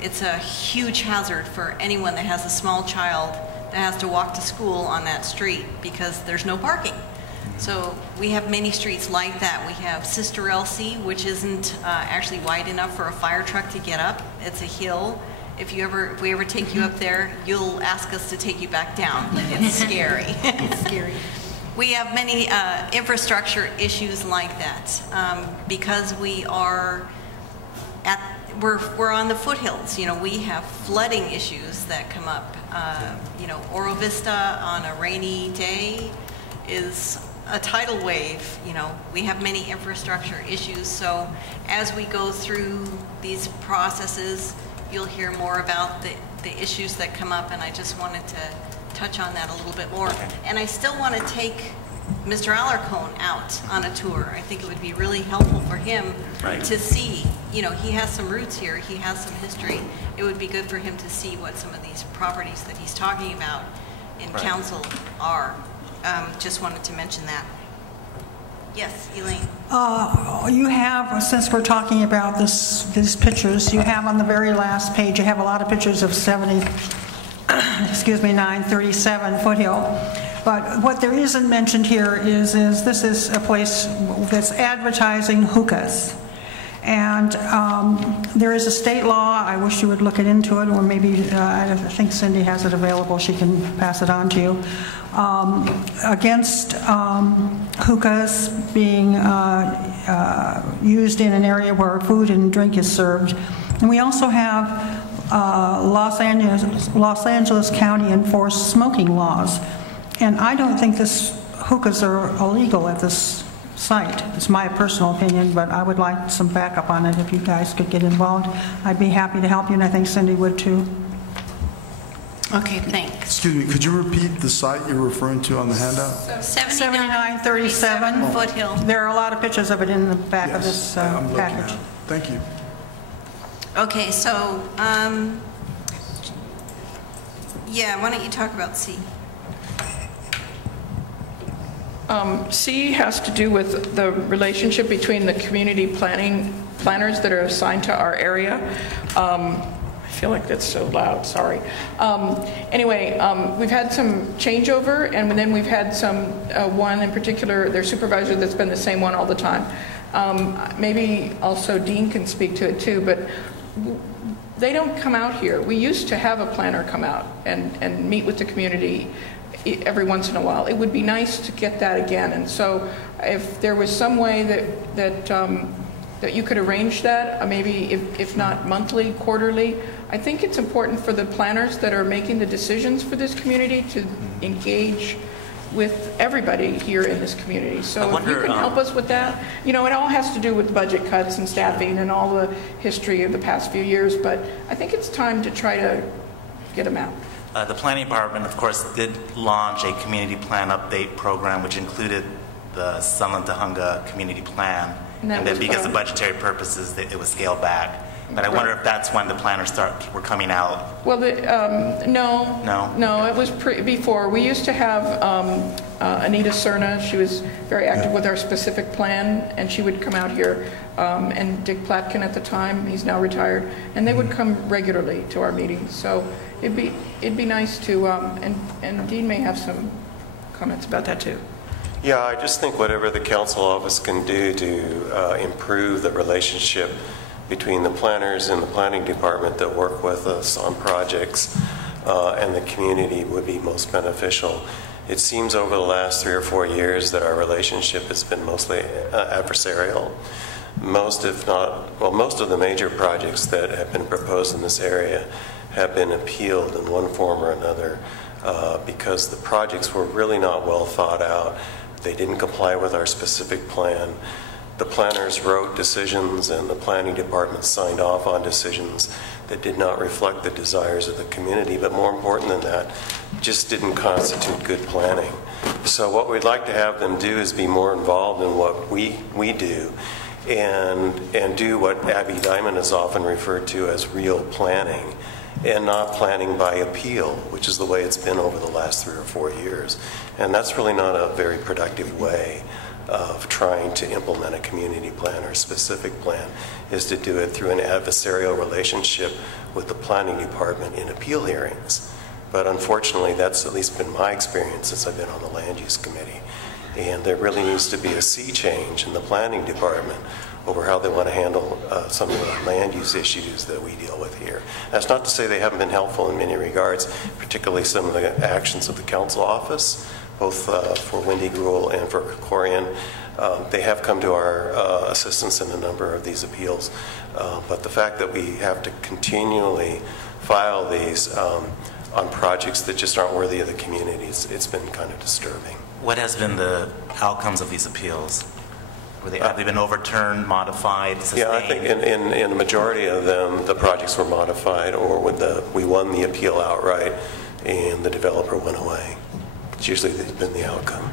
It's a huge hazard for anyone that has a small child that has to walk to school on that street because there's no parking. So we have many streets like that. We have Sister Elsie, which isn't actually wide enough for a fire truck to get up. It's a hill. If we ever take you up there, you'll ask us to take you back down. It's scary. It's scary. We have many infrastructure issues like that because we are we're on the foothills. You know, we have flooding issues that come up. You know, Oro Vista on a rainy day is a tidal wave. You know, we have many infrastructure issues. So as we go through these processes, you'll hear more about the issues that come up, and I just wanted to touch on that a little bit more. And I still want to take Mr. Alarcon out on a tour. I think it would be really helpful for him to see, you know, he has some roots here, he has some history. It would be good for him to see what some of these properties that he's talking about in council are. Just wanted to mention that. Yes, Elaine. You have, since we're talking about these pictures, you have on the very last page, you have a lot of pictures of 937 Foothill. But what there isn't mentioned here is this is a place that's advertising hookahs. And there is a state law, I wish you would look into it, or maybe, I think Cindy has it available, she can pass it on to you, against hookahs being used in an area where food and drink is served. And we also have Los Angeles County enforced smoking laws. And I don't think hookahs are illegal at this site. It's my personal opinion, but I would like some backup on it if you guys could get involved. I'd be happy to help you, and I think Cindy would too. Okay, thanks. Excuse me, could you repeat the site you're referring to on the handout? 7937 Foothill. There are a lot of pictures of it in the back of this package. Thank you. Okay, so, yeah, why don't you talk about C? C has to do with the relationship between the community planners that are assigned to our area. I feel like that's so loud, sorry. Anyway, we've had some changeover, and then we've had one in particular, their supervisor that's been the same one all the time. Maybe also Dean can speak to it too, but they don't come out here. We used to have a planner come out and meet with the community every once in a while. It would be nice to get that again, and so if there was some way that you could arrange that, maybe if not monthly, quarterly. I think it's important for the planners that are making the decisions for this community to engage with everybody here in this community. So if you can help us with that. You know, it all has to do with budget cuts and staffing and all the history of the past few years, but I think it's time to try to get them out. The planning department, of course, did launch a community plan update program, which included the Sunland Tahunga community plan. And then because of budgetary purposes, it was scaled back. But I wonder if that's when the planners were coming out. Well, no, it was before. We used to have Anita Cerna. She was very active with our specific plan, and she would come out here. And Dick Platkin at the time, he's now retired, and they would come regularly to our meetings. So it'd be nice to, and Dean may have some comments about that too. Yeah, I just think whatever the council office can do to improve the relationship between the planners and the planning department that work with us on projects and the community would be most beneficial. It seems over the last 3 or 4 years that our relationship has been mostly adversarial. Most of the major projects that have been proposed in this area have been appealed in one form or another because the projects were really not well thought out. They didn't comply with our specific plan. The planners wrote decisions and the planning department signed off on decisions that did not reflect the desires of the community, but more important than that, just didn't constitute good planning. So what we'd like to have them do is be more involved in what we do and do what Abby Diamond has often referred to as real planning and not planning by appeal, which is the way it's been over the last 3 or 4 years. And that's really not a very productive way of trying to implement a community plan or a specific plan, is to do it through an adversarial relationship with the planning department in appeal hearings. But unfortunately, that's at least been my experience since I've been on the land use committee. And there really needs to be a sea change in the planning department over how they want to handle some of the land use issues that we deal with here. That's not to say they haven't been helpful in many regards, particularly some of the actions of the council office, both for Windy Gruel and for Krikorian. They have come to our assistance in a number of these appeals, but the fact that we have to continually file these on projects that just aren't worthy of the community, it's been kind of disturbing. What has been the outcomes of these appeals? Have they been overturned, modified, sustained? Yeah, I think in the majority of them, the projects were modified, or we won the appeal outright, and the developer went away. It's usually been the outcome.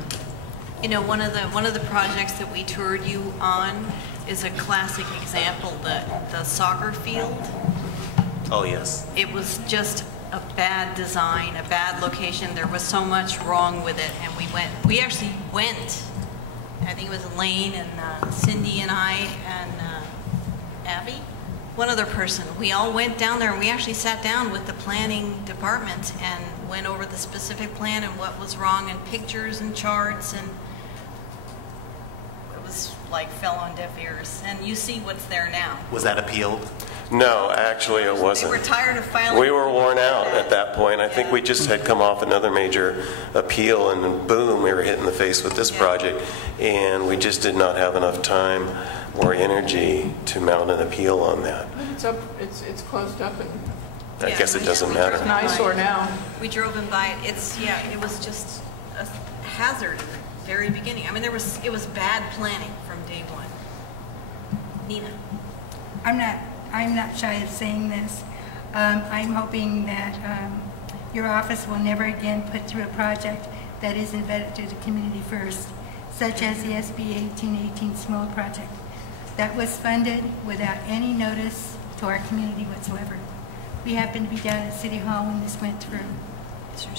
You know, one of the projects that we toured you on is a classic example, the soccer field. Oh, yes. It was just a bad design, a bad location. There was so much wrong with it, and we actually went. I think it was Elaine and Cindy and I and Abby, one other person. We all went down there and we actually sat down with the planning department and went over the specific plan and what was wrong and pictures and charts, and it was like fell on deaf ears. And you see what's there now. Was that appealed? No, actually it wasn't. They were tired of filing. We were worn out at that point. I think we just had come off another major appeal, and boom, we were hit in the face with this project, and we just did not have enough time or energy to mount an appeal on that. It's up. It's closed up, and I guess it doesn't matter. it's an eyesore now. We drove in by it. It was just a hazard at the very beginning. I mean, it was bad planning from day one. Nina. I'm not shy of saying this. I'm hoping that your office will never again put through a project that isn't vetted to the community first, such as the SB 1818 Small project. That was funded without any notice to our community whatsoever. We happened to be down at City Hall when this went through,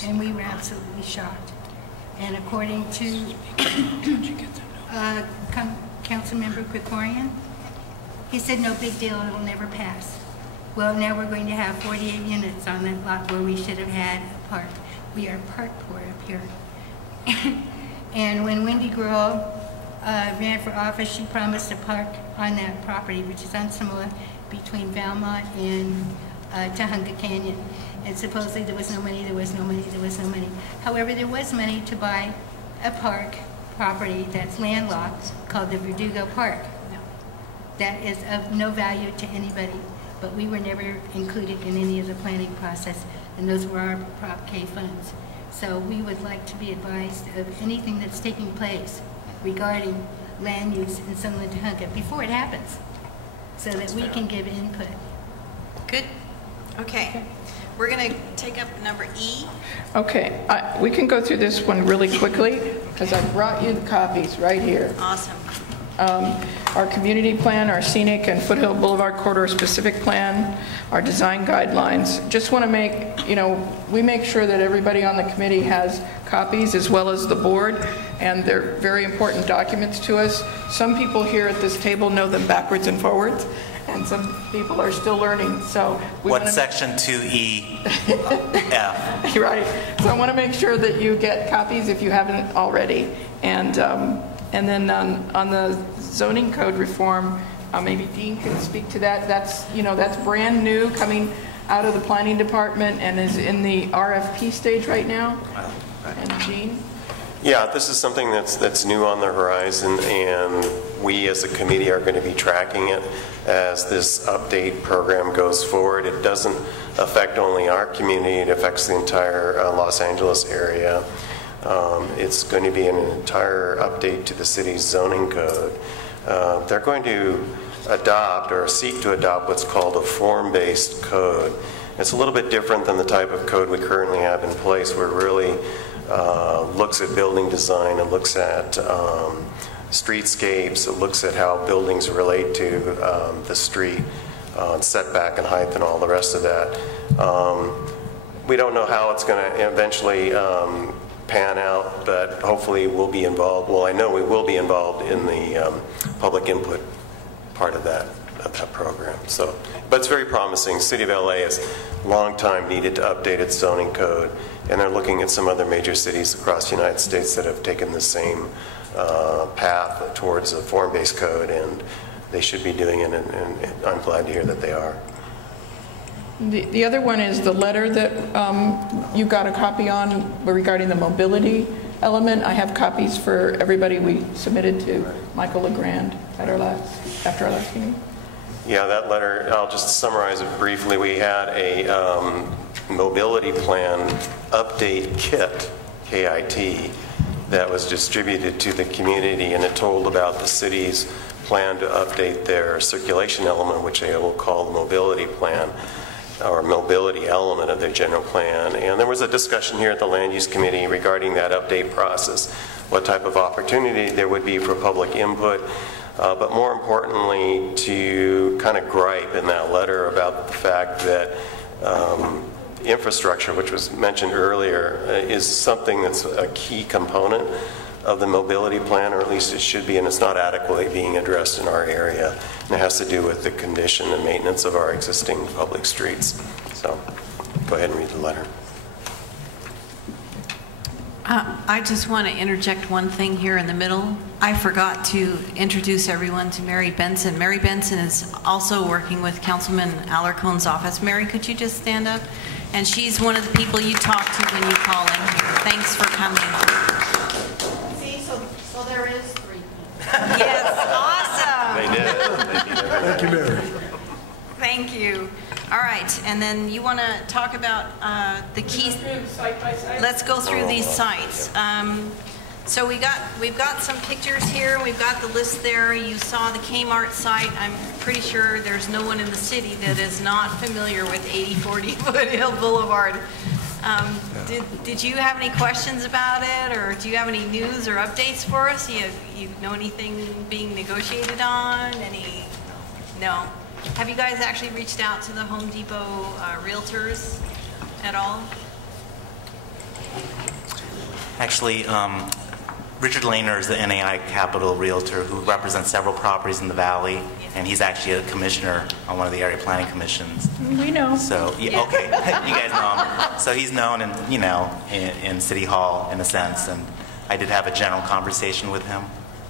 and we were absolutely shocked. And according to Councilmember Krikorian, he said, no big deal, it'll never pass. Well, now we're going to have 48 units on that lot where we should have had a park. We are park poor up here. And when Windy Gruel ran for office, she promised a park on that property, which is on Samoa, between Valmont and Tahunga Canyon. And supposedly there was no money, there was no money, there was no money. However, there was money to buy a park property that's landlocked called the Verdugo Park. That is of no value to anybody, but we were never included in any of the planning process, and those were our Prop K funds. So we would like to be advised of anything that's taking place regarding land use in Sunland Tahunga before it happens, so that we can give input. Good. Okay. We're going to take up number E. Okay, we can go through this one really quickly because I brought you the copies right here. Awesome. Our community plan, our scenic and Foothill Boulevard corridor specific plan, our design guidelines. Just want to make, we make sure that everybody on the committee has copies as well as the board, and they're very important documents to us. Some people here at this table know them backwards and forwards, and some people are still learning. So what section 2E F? Right. So I want to make sure that you get copies if you haven't already. And then on the zoning code reform, maybe Dean can speak to that. That's brand new, coming out of the planning department and is in the RFP stage right now. And Dean? Yeah, this is something that's new on the horizon, and we as a committee are going to be tracking it as this update program goes forward. It doesn't affect only our community, it affects the entire Los Angeles area. It's going to be an entire update to the city's zoning code. They're going to adopt or seek to adopt what's called a form-based code. It's a little bit different than the type of code we currently have in place, where it really looks at building design, it looks at streetscapes, it looks at how buildings relate to the street, setback and height and all the rest of that. We don't know how it's going to eventually pan out, but hopefully we'll be involved. Well, I know we will be involved in the public input part of that program. So, but it's very promising. City of LA has long time needed to update its zoning code, and they're looking at some other major cities across the United States that have taken the same path towards a form-based code, and they should be doing it, and I'm glad to hear that they are. The other one is the letter that you got a copy on regarding the mobility element. I have copies for everybody. We submitted to Michael LeGrand at after our last meeting. Yeah, that letter, I'll just summarize it briefly. We had a mobility plan update kit, KIT, that was distributed to the community, and it told about the city's plan to update their circulation element, which they will call the mobility plan, or mobility element of their general plan. And there was a discussion here at the Land Use Committee regarding that update process, what type of opportunity there would be for public input, but more importantly, to kind of gripe in that letter about the fact that infrastructure, which was mentioned earlier, is something that's a key component of the mobility plan, or at least it should be, and it's not adequately being addressed in our area. And it has to do with the condition and maintenance of our existing public streets. So go ahead and read the letter. I just want to interject one thing here in the middle. I forgot to introduce everyone to Mary Benson. Mary Benson is also working with Councilman Alarcon's office. Mary, could you just stand up? And she's one of the people you talk to when you call in here. Thanks for coming. See, so there is 3 people. Yes, awesome. They did. Thank you, Mary. Thank you. All right, and then you want to talk about the keys. Site by site. Let's go through these sites. So we've got some pictures here. We've got the list there. You saw the Kmart site. I'm pretty sure there's no one in the city that is not familiar with 8040 Foothill Boulevard. Did you have any questions about it, or do you have any news or updates for us? You know anything being negotiated on? No. Have you guys actually reached out to the Home Depot realtors at all? Actually, Richard Lehner is the NAI Capital Realtor who represents several properties in the valley, and he's actually a commissioner on one of the area planning commissions. We know. So, yeah, okay, you guys know him. So he's known in City Hall in a sense, and I did have a general conversation with him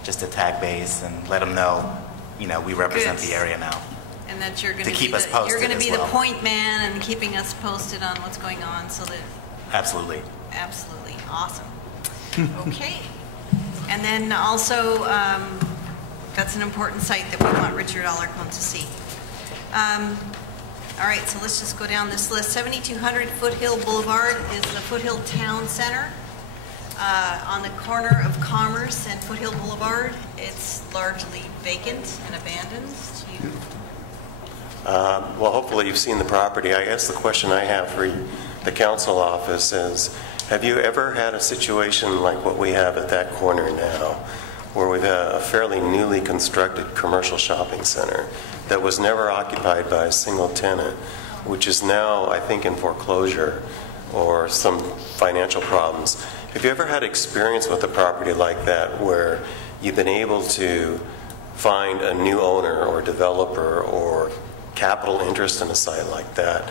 just to tag base and let him know, we represent the area now. And that you're going to keep us posted. You're going to be the well. point man and keeping us posted on what's going on, so that. Absolutely. Absolutely, awesome. Okay, and then also that's an important site that we want Richard Alarcon to see. All right, so let's just go down this list. 7200 Foothill Boulevard is the Foothill Town Center on the corner of Commerce and Foothill Boulevard. It's largely vacant and abandoned. Well, hopefully you've seen the property. I guess the question I have for the council office is, have you ever had a situation like what we have at that corner now, where we've a fairly newly constructed commercial shopping center that was never occupied by a single tenant, which is now, I think, in foreclosure or some financial problems? Have you ever had experience with a property like that where you've been able to find a new owner or developer or capital interest in a site like that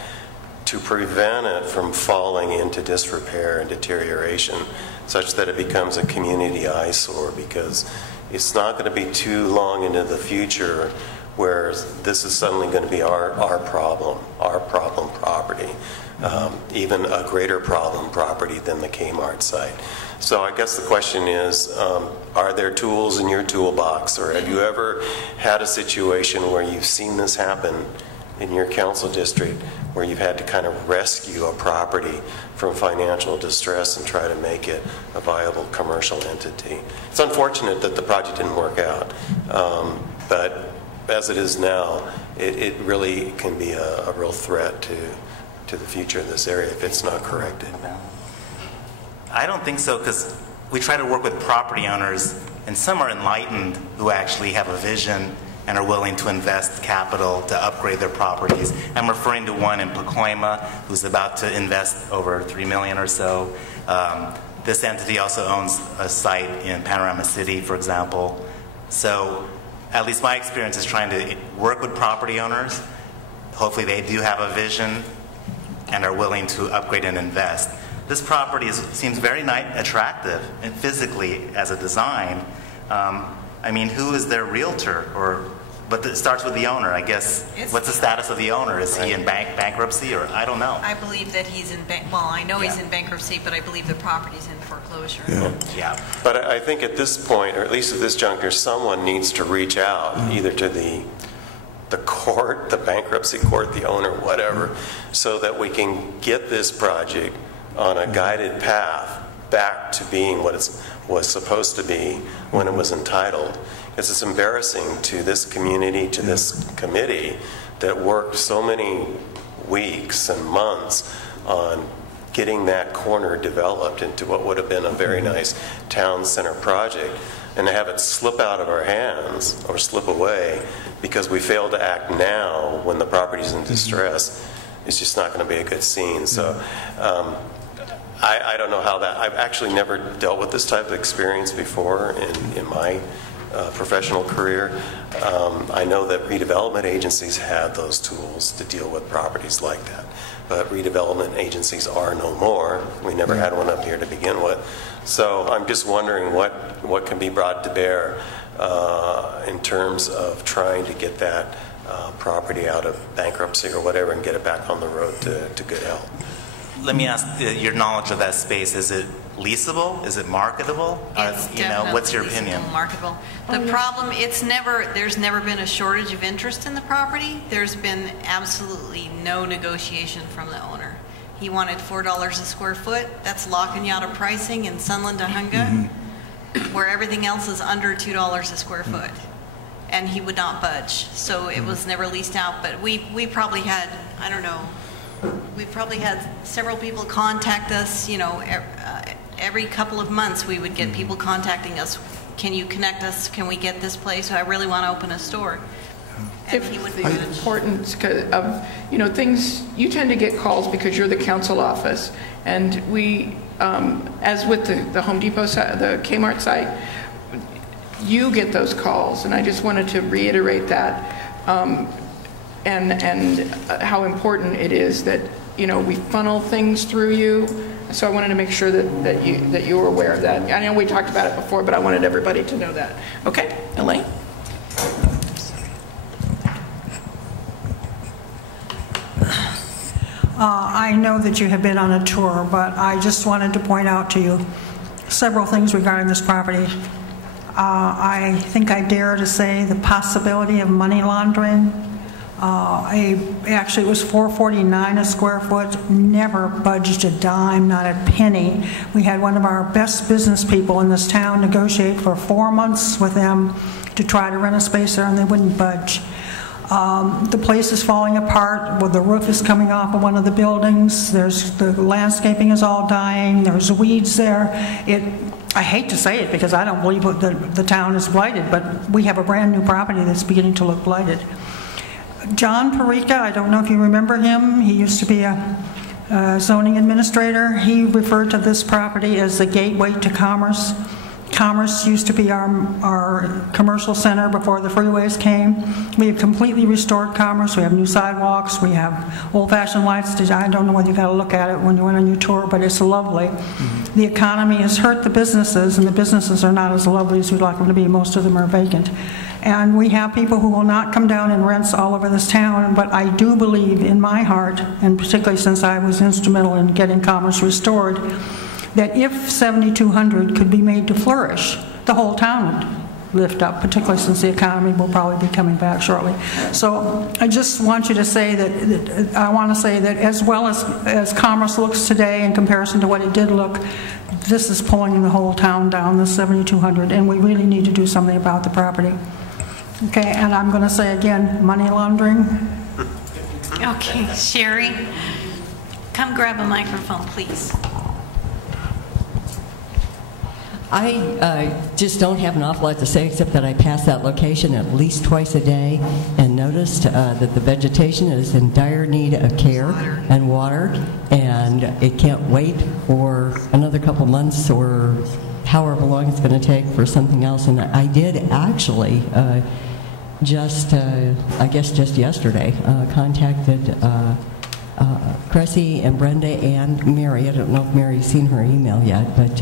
to prevent it from falling into disrepair and deterioration such that it becomes a community eyesore? Because it's not going to be too long into the future where this is suddenly going to be our problem property, even a greater problem property than the Kmart site. So I guess the question is, are there tools in your toolbox, or have you ever had a situation where you've seen this happen in your council district, where you've had to kind of rescue a property from financial distress and try to make it a viable commercial entity? It's unfortunate that the project didn't work out, but as it is now, it really can be a real threat to the future of this area if it's not corrected. I don't think so, because we try to work with property owners, and some are enlightened who actually have a vision and are willing to invest capital to upgrade their properties. I'm referring to one in Pacoima who's about to invest over $3 million or so. This entity also owns a site in Panorama City, for example. So at least my experience is trying to work with property owners. Hopefully they do have a vision and are willing to upgrade and invest. This property seems very attractive and physically as a design. I mean, who is their realtor or But it starts with the owner, I guess. What's the status of the owner? Is he in bankruptcy, or I don't know? I believe that he's in, I know he's in bankruptcy, but I believe the property's in foreclosure. Yeah. But I think at this point, or at least at this juncture, someone needs to reach out either to the court, the bankruptcy court, the owner, whatever, so that we can get this project on a guided path back to being what it was supposed to be when it was entitled. Because it's embarrassing to this community, to this committee that worked so many weeks and months on getting that corner developed into what would have been a very nice town center project, and to have it slip out of our hands or slip away because we fail to act now when the property's in distress. It's just not going to be a good scene. So I don't know how that, I've actually never dealt with this type of experience before in my professional career. I know that redevelopment agencies have those tools to deal with properties like that, but redevelopment agencies are no more. We never had one up here to begin with. So I'm just wondering what can be brought to bear in terms of trying to get that property out of bankruptcy or whatever and get it back on the road to good health. Let me ask your knowledge of that space. Is it leasable? Is it marketable? It's definitely what's your opinion? marketable. The problem, there's never been a shortage of interest in the property. There's been absolutely no negotiation from the owner. He wanted $4 a square foot. That's locking you out of pricing in Sunland, Ahunga, where everything else is under $2 a square foot. And he would not budge. So it was never leased out. But we probably had, I don't know, we probably had several people contact us, every couple of months we would get people contacting us. Can you connect us? Can we get this place? I really want to open a store. And he would be the importance of, things, you tend to get calls because you're the council office. And we, as with the Home Depot site, the Kmart site, you get those calls. And I just wanted to reiterate that. And how important it is that we funnel things through you. So I wanted to make sure that you were aware of that. I know we talked about it before, but I wanted everybody to know that. Okay, Elaine. I know that you have been on a tour, but I just wanted to point out to you several things regarding this property. I think I dare to say the possibility of money laundering. Actually, it was $4.49 a square foot, never budged a dime, not a penny. We had one of our best business people in this town negotiate for 4 months with them to try to rent a space there, and they wouldn't budge. The place is falling apart. Well, the roof is coming off of one of the buildings. The landscaping is all dying. There's weeds there. I hate to say it because I don't believe the town is blighted, but we have a brand new property that's beginning to look blighted. John Perica, I don't know if you remember him. He used to be a zoning administrator. He referred to this property as the gateway to Commerce. Commerce used to be our commercial center before the freeways came. We have completely restored Commerce. We have new sidewalks. We have old-fashioned lights. I don't know whether you got to look at it when you went on your tour, but it's lovely. The economy has hurt the businesses, and the businesses are not as lovely as we'd like them to be. Most of them are vacant. And we have people who will not come down in rents all over this town, but I do believe in my heart, and particularly since I was instrumental in getting Commerce restored, that if 7200 could be made to flourish, the whole town would lift up, particularly since the economy will probably be coming back shortly. So I just want you to say that I want to say that as well as Commerce looks today in comparison to what it did look, this is pulling the whole town down, the 7200, and we really need to do something about the property. Okay, and I'm going to say again, money laundering. Okay, Sherry, come grab a microphone, please. I just don't have an awful lot to say except that I pass that location at least twice a day and noticed that the vegetation is in dire need of care and water, and it can't wait for another couple months or however long it's going to take for something else. And I did actually I guess just yesterday, contacted Cressy and Brenda and Mary. I don't know if Mary's seen her email yet, but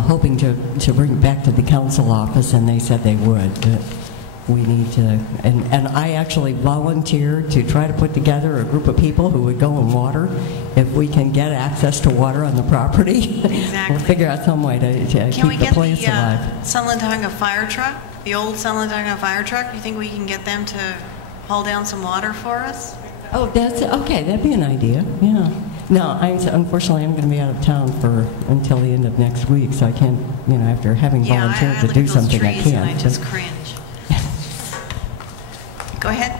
hoping to bring it back to the council office, and they said they would. we need to, and I actually volunteered to try to put together a group of people who would go and water. If we can get access to water on the property, Exactly. we'll figure out some way to Can we keep the get plants alive. Sunlantonga fire truck, the old Sunlantonga fire truck? You think we can get them to haul down some water for us? Oh, that's, okay, that'd be an idea, yeah. No, unfortunately, I'm going to be out of town until the end of next week, so I can't, after having volunteered I to look do at those something, I trees can't. and I just cringe. Go ahead.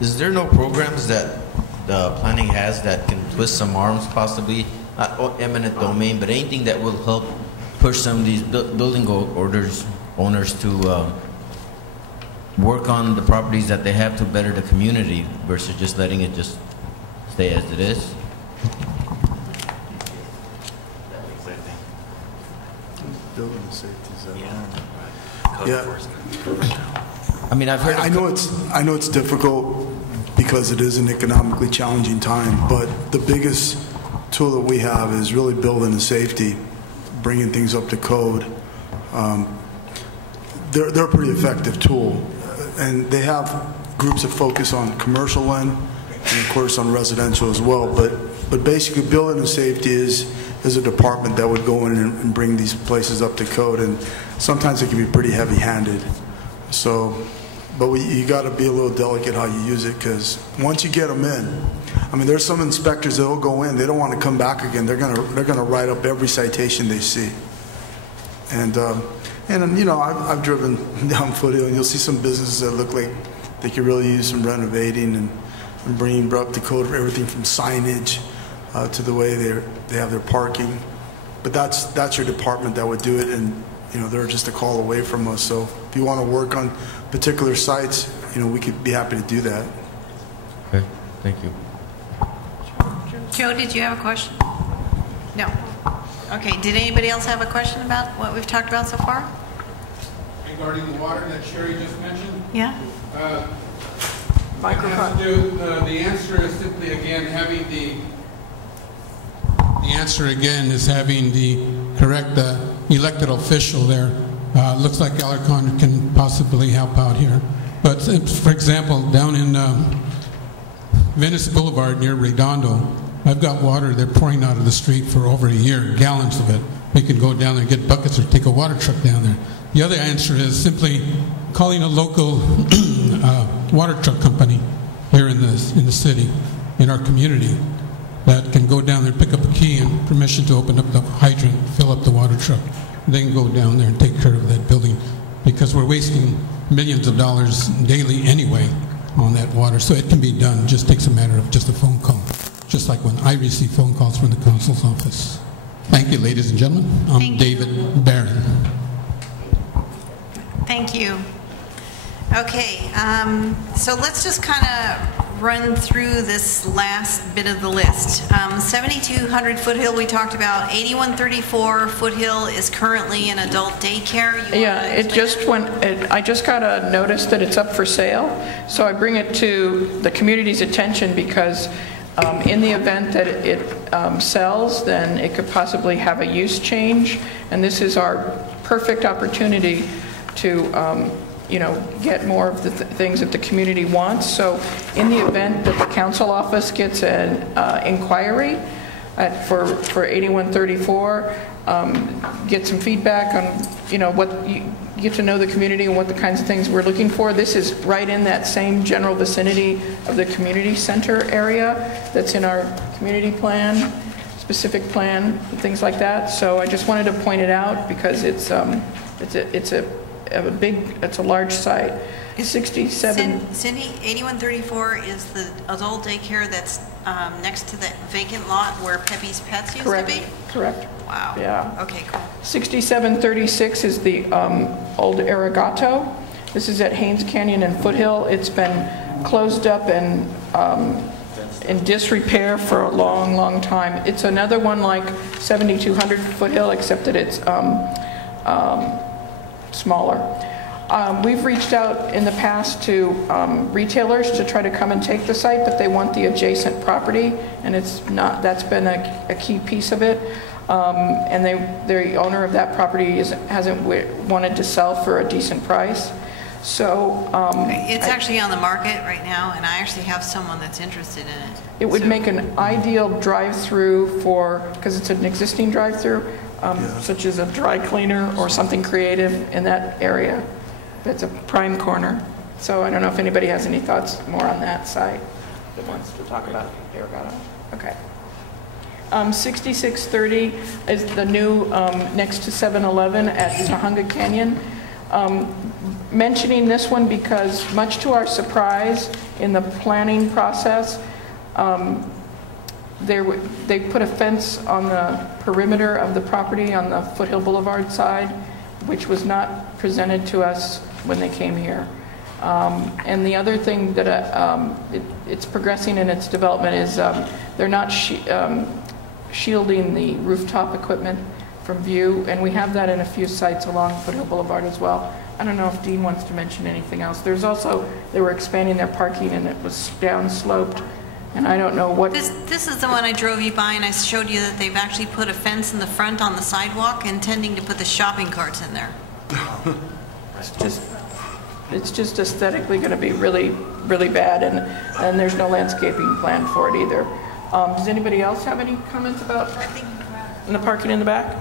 Is there no programs that the planning has that can twist some arms, possibly not eminent domain, but anything that will help push some of these building owners to work on the properties that they have to better the community versus just letting it just stay as it is? Building safety. Yeah. I mean, I've heard. I know it's difficult because it is an economically challenging time. But the biggest tool that we have is really building the safety, bringing things up to code. They're a pretty effective tool, and they have groups that focus on commercial land and of course on residential as well. But basically, building and safety is a department that would go in and bring these places up to code, and sometimes it can be pretty heavy-handed. So, but you got to be a little delicate how you use it, because once you get them in, I mean, there's some inspectors that will go in, they don't want to come back again. They're gonna write up every citation they see. And I've driven down Foothill, and you'll see some businesses that look like they could really use some renovating and bringing up to code for everything from signage to the way they have their parking. But that's your department that would do it, and they're just a call away from us. So if you want to work on particular sites, we could be happy to do that. Okay, thank you. Joe, did you have a question? No. Okay, did anybody else have a question about what we've talked about so far? Regarding the water that Sherry just mentioned? Yeah. Microphone. The answer is simply, again, having the answer again is having the correct elected official there. Looks like Alarcon can possibly help out here. But for example, down in Venice Boulevard near Redondo, I've got water they're pouring out of the street for over a year, gallons of it. We could go down there and get buckets or take a water truck down there. The other answer is simply calling a local water truck company here in the city, in our community, that can go down there, pick up a key and permission to open up the hydrant, fill up the water truck, then go down there and take care of that building, because we're wasting millions of dollars daily anyway on that water. So it can be done. It just takes a matter of just a phone call, just like when I receive phone calls from the council's office. Thank you, ladies and gentlemen. I'm David Barron. Thank you. Okay, so let's just kind of run through this last bit of the list. 7200 Foothill we talked about. 8134 Foothill is currently an adult daycare. I just got a notice that it's up for sale, so I bring it to the community's attention because in the event that it sells, then it could possibly have a use change, and this is our perfect opportunity to get more of the things that the community wants. So in the event that the council office gets an inquiry for 8134, get some feedback on, what you get to know the community and what the kinds of things we're looking for. This is right in that same general vicinity of the community center area that's in our community plan, specific plan, things like that. So I just wanted to point it out because it's a large site. 67. Cindy, 8134 is the adult daycare that's next to the vacant lot where Pepe's Pets used to be? Correct. Wow. Yeah. Okay, cool. 6736 is the old Arigato. This is at Haynes Canyon and Foothill. It's been closed up and in disrepair for a long, long time. It's another one like 7200 Foothill, except that it's smaller. We've reached out in the past to retailers to try to come and take the site, but they want the adjacent property, and that's been a key piece of it. And the owner of that property hasn't wanted to sell for a decent price. So It's actually on the market right now, and I actually have someone that's interested in it. it would make an ideal drive-through for, because it's an existing drive-through, such as a dry cleaner or something creative in that area. That's a prime corner. So I don't know if anybody has any thoughts more on that site that wants to talk about Aragado. Okay. 6630 is the new next to 7-Eleven at Tahunga Canyon. Mentioning this one because much to our surprise in the planning process, they put a fence on the perimeter of the property on the Foothill Boulevard side, which was not presented to us when they came here. And the other thing that it's progressing in its development is they're not shielding the rooftop equipment from view, and we have that in a few sites along Foothill Boulevard as well. I don't know if Dean wants to mention anything else. There's also, they were expanding their parking and it was down-sloped, and I don't know what... This is the one I drove you by, and I showed you that they've actually put a fence in the front on the sidewalk, intending to put the shopping carts in there. It's just aesthetically going to be really, really bad, and there's no landscaping plan for it either. Does anybody else have any comments about the parking in the back?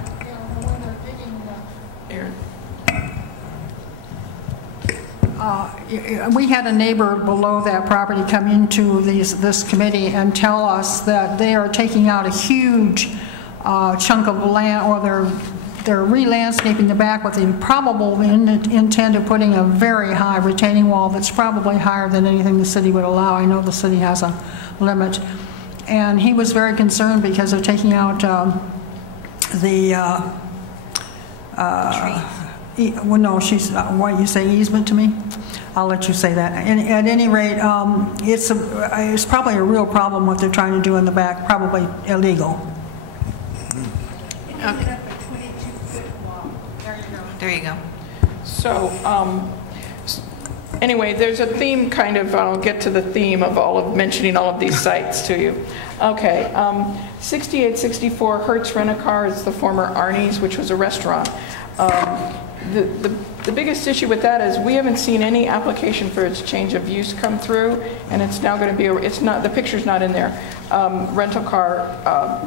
Aaron. We had a neighbor below that property come into this committee and tell us that they are taking out a huge chunk of land, or they're re-landscaping the back with the probable intent of putting a very high retaining wall that's probably higher than anything the city would allow. I know the city has a limit. And he was very concerned because they're taking out well, no, what you say, easement to me? I'll let you say that. At any rate, it's probably a real problem what they're trying to do in the back, probably illegal. Okay. There you go. So, anyway, there's a theme kind of, I'll get to the theme of mentioning all of these sites to you. Okay, 6864 Hertz Rent-A-Car is the former Arnie's, which was a restaurant. The biggest issue with that is we haven't seen any application for its change of use come through, and it's now going to be, the picture's not in there, rental car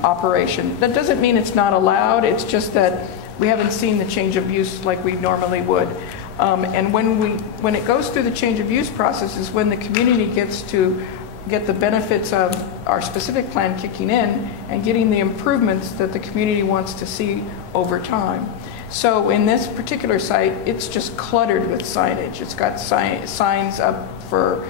operation. That doesn't mean it's not allowed, it's just that we haven't seen the change of use like we normally would. And when it goes through the change of use process is when the community gets to get the benefits of our specific plan kicking in and getting the improvements that the community wants to see over time. So in this particular site, it's just cluttered with signage. It's got signs up for,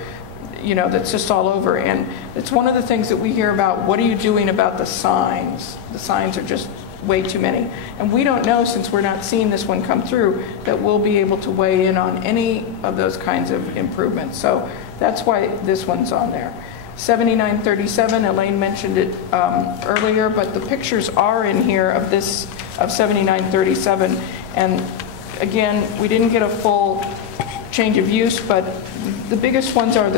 that's just all over. And it's one of the things that we hear about, what are you doing about the signs? The signs are just way too many. And we don't know, since we're not seeing this one come through, that we'll be able to weigh in on any of those kinds of improvements. So that's why this one's on there. 7937, Elaine mentioned it earlier, but the pictures are in here of 7937. And again, we didn't get a full change of use, but the biggest ones are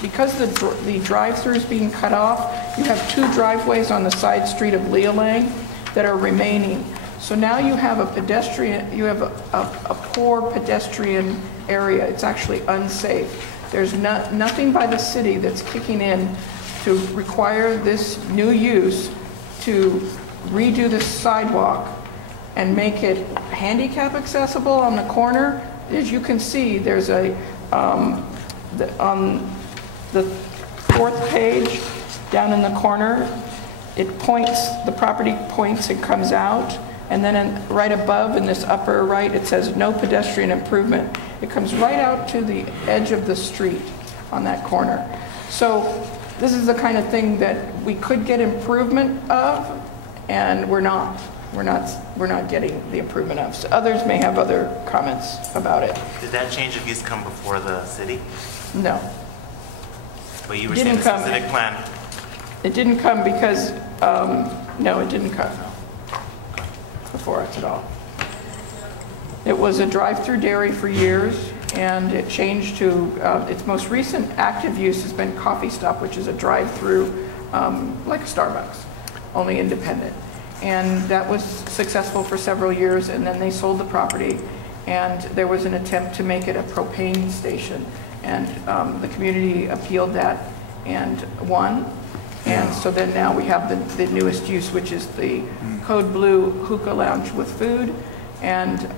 because the drive-through is being cut off, you have two driveways on the side street of Leolang that are remaining. So now you have a poor pedestrian area. It's actually unsafe. There's nothing by the city that's kicking in to require this new use to redo the sidewalk and make it handicap accessible on the corner. As you can see, there's on the fourth page down in the corner, it points, the property points and comes out, and then right above in this upper right, it says no pedestrian improvement. It comes right out to the edge of the street on that corner. So this is the kind of thing that we could get improvement of, and we're not getting the improvement of. So others may have other comments about it. Did that change of use come before the city? No. But you were saying the specific plan. It didn't come because, no, it didn't come before us at all. It was a drive-through dairy for years, and it changed to, its most recent active use has been Coffee Stop, which is a drive-through like a Starbucks, only independent. And that was successful for several years, and then they sold the property, and there was an attempt to make it a propane station. And the community appealed that and won. And so then now we have the newest use, which is the Code Blue hookah lounge with food and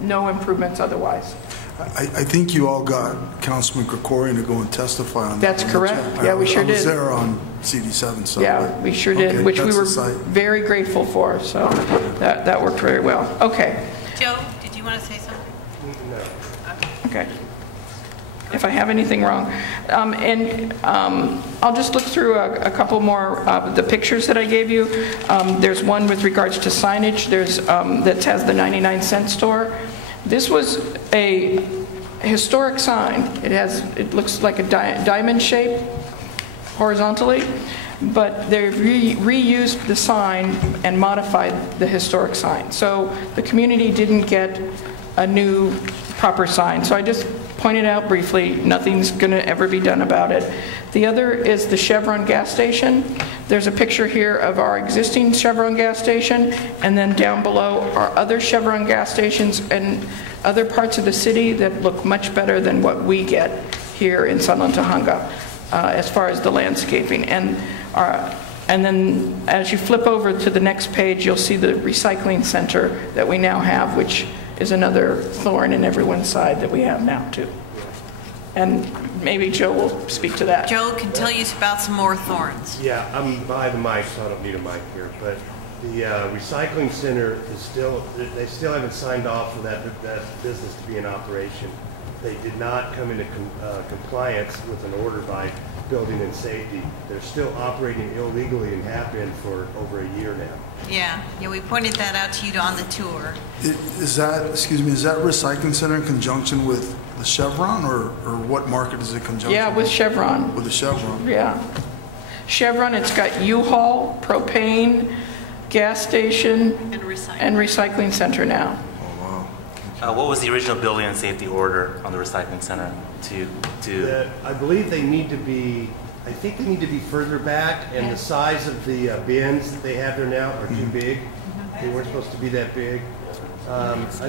no improvements otherwise. I think you all got Councilman Krikorian to go and testify on that. That's correct. Yeah, we sure did. I was there on CD7. So yeah, we sure did, okay, which we were very grateful for. So that worked very well. Okay. Joe, did you want to say something? No. Okay. If I have anything wrong. I'll just look through a couple more of the pictures that I gave you. There's one with regards to signage. There's that has the 99-cent store. This was a historic sign. It looks like a diamond shape horizontally, but they've reused the sign and modified the historic sign. So the community didn't get a new proper sign. So I just pointed out briefly, nothing's going to ever be done about it. The other is the Chevron gas station. There's a picture here of our existing Chevron gas station, and then down below are other Chevron gas stations and other parts of the city that look much better than what we get here in Sunland Tujunga as far as the landscaping. And then as you flip over to the next page, you'll see the recycling center that we now have, which is another thorn in everyone's side that we have now too. And maybe Joe will speak to that. Joe can tell you about some more thorns. Yeah, I'm by the mic, so I don't need a mic here. But the recycling center is they still haven't signed off for that business to be in operation. They did not come into compliance with an order by Building and Safety. They're still operating illegally and have been for over a year now. Yeah, we pointed that out to you on the tour. Is that recycling center in conjunction with the Chevron, or what market is it in conjunction? Yeah, with Chevron. With the Chevron. Yeah. Chevron, it's got U-Haul, propane, gas station, and recycling center now. Oh, wow. What was the original building and safety order on the recycling center I believe they need to be, I think they need to be further back, and the size of the bins that they have there now are too big. They weren't supposed to be that big.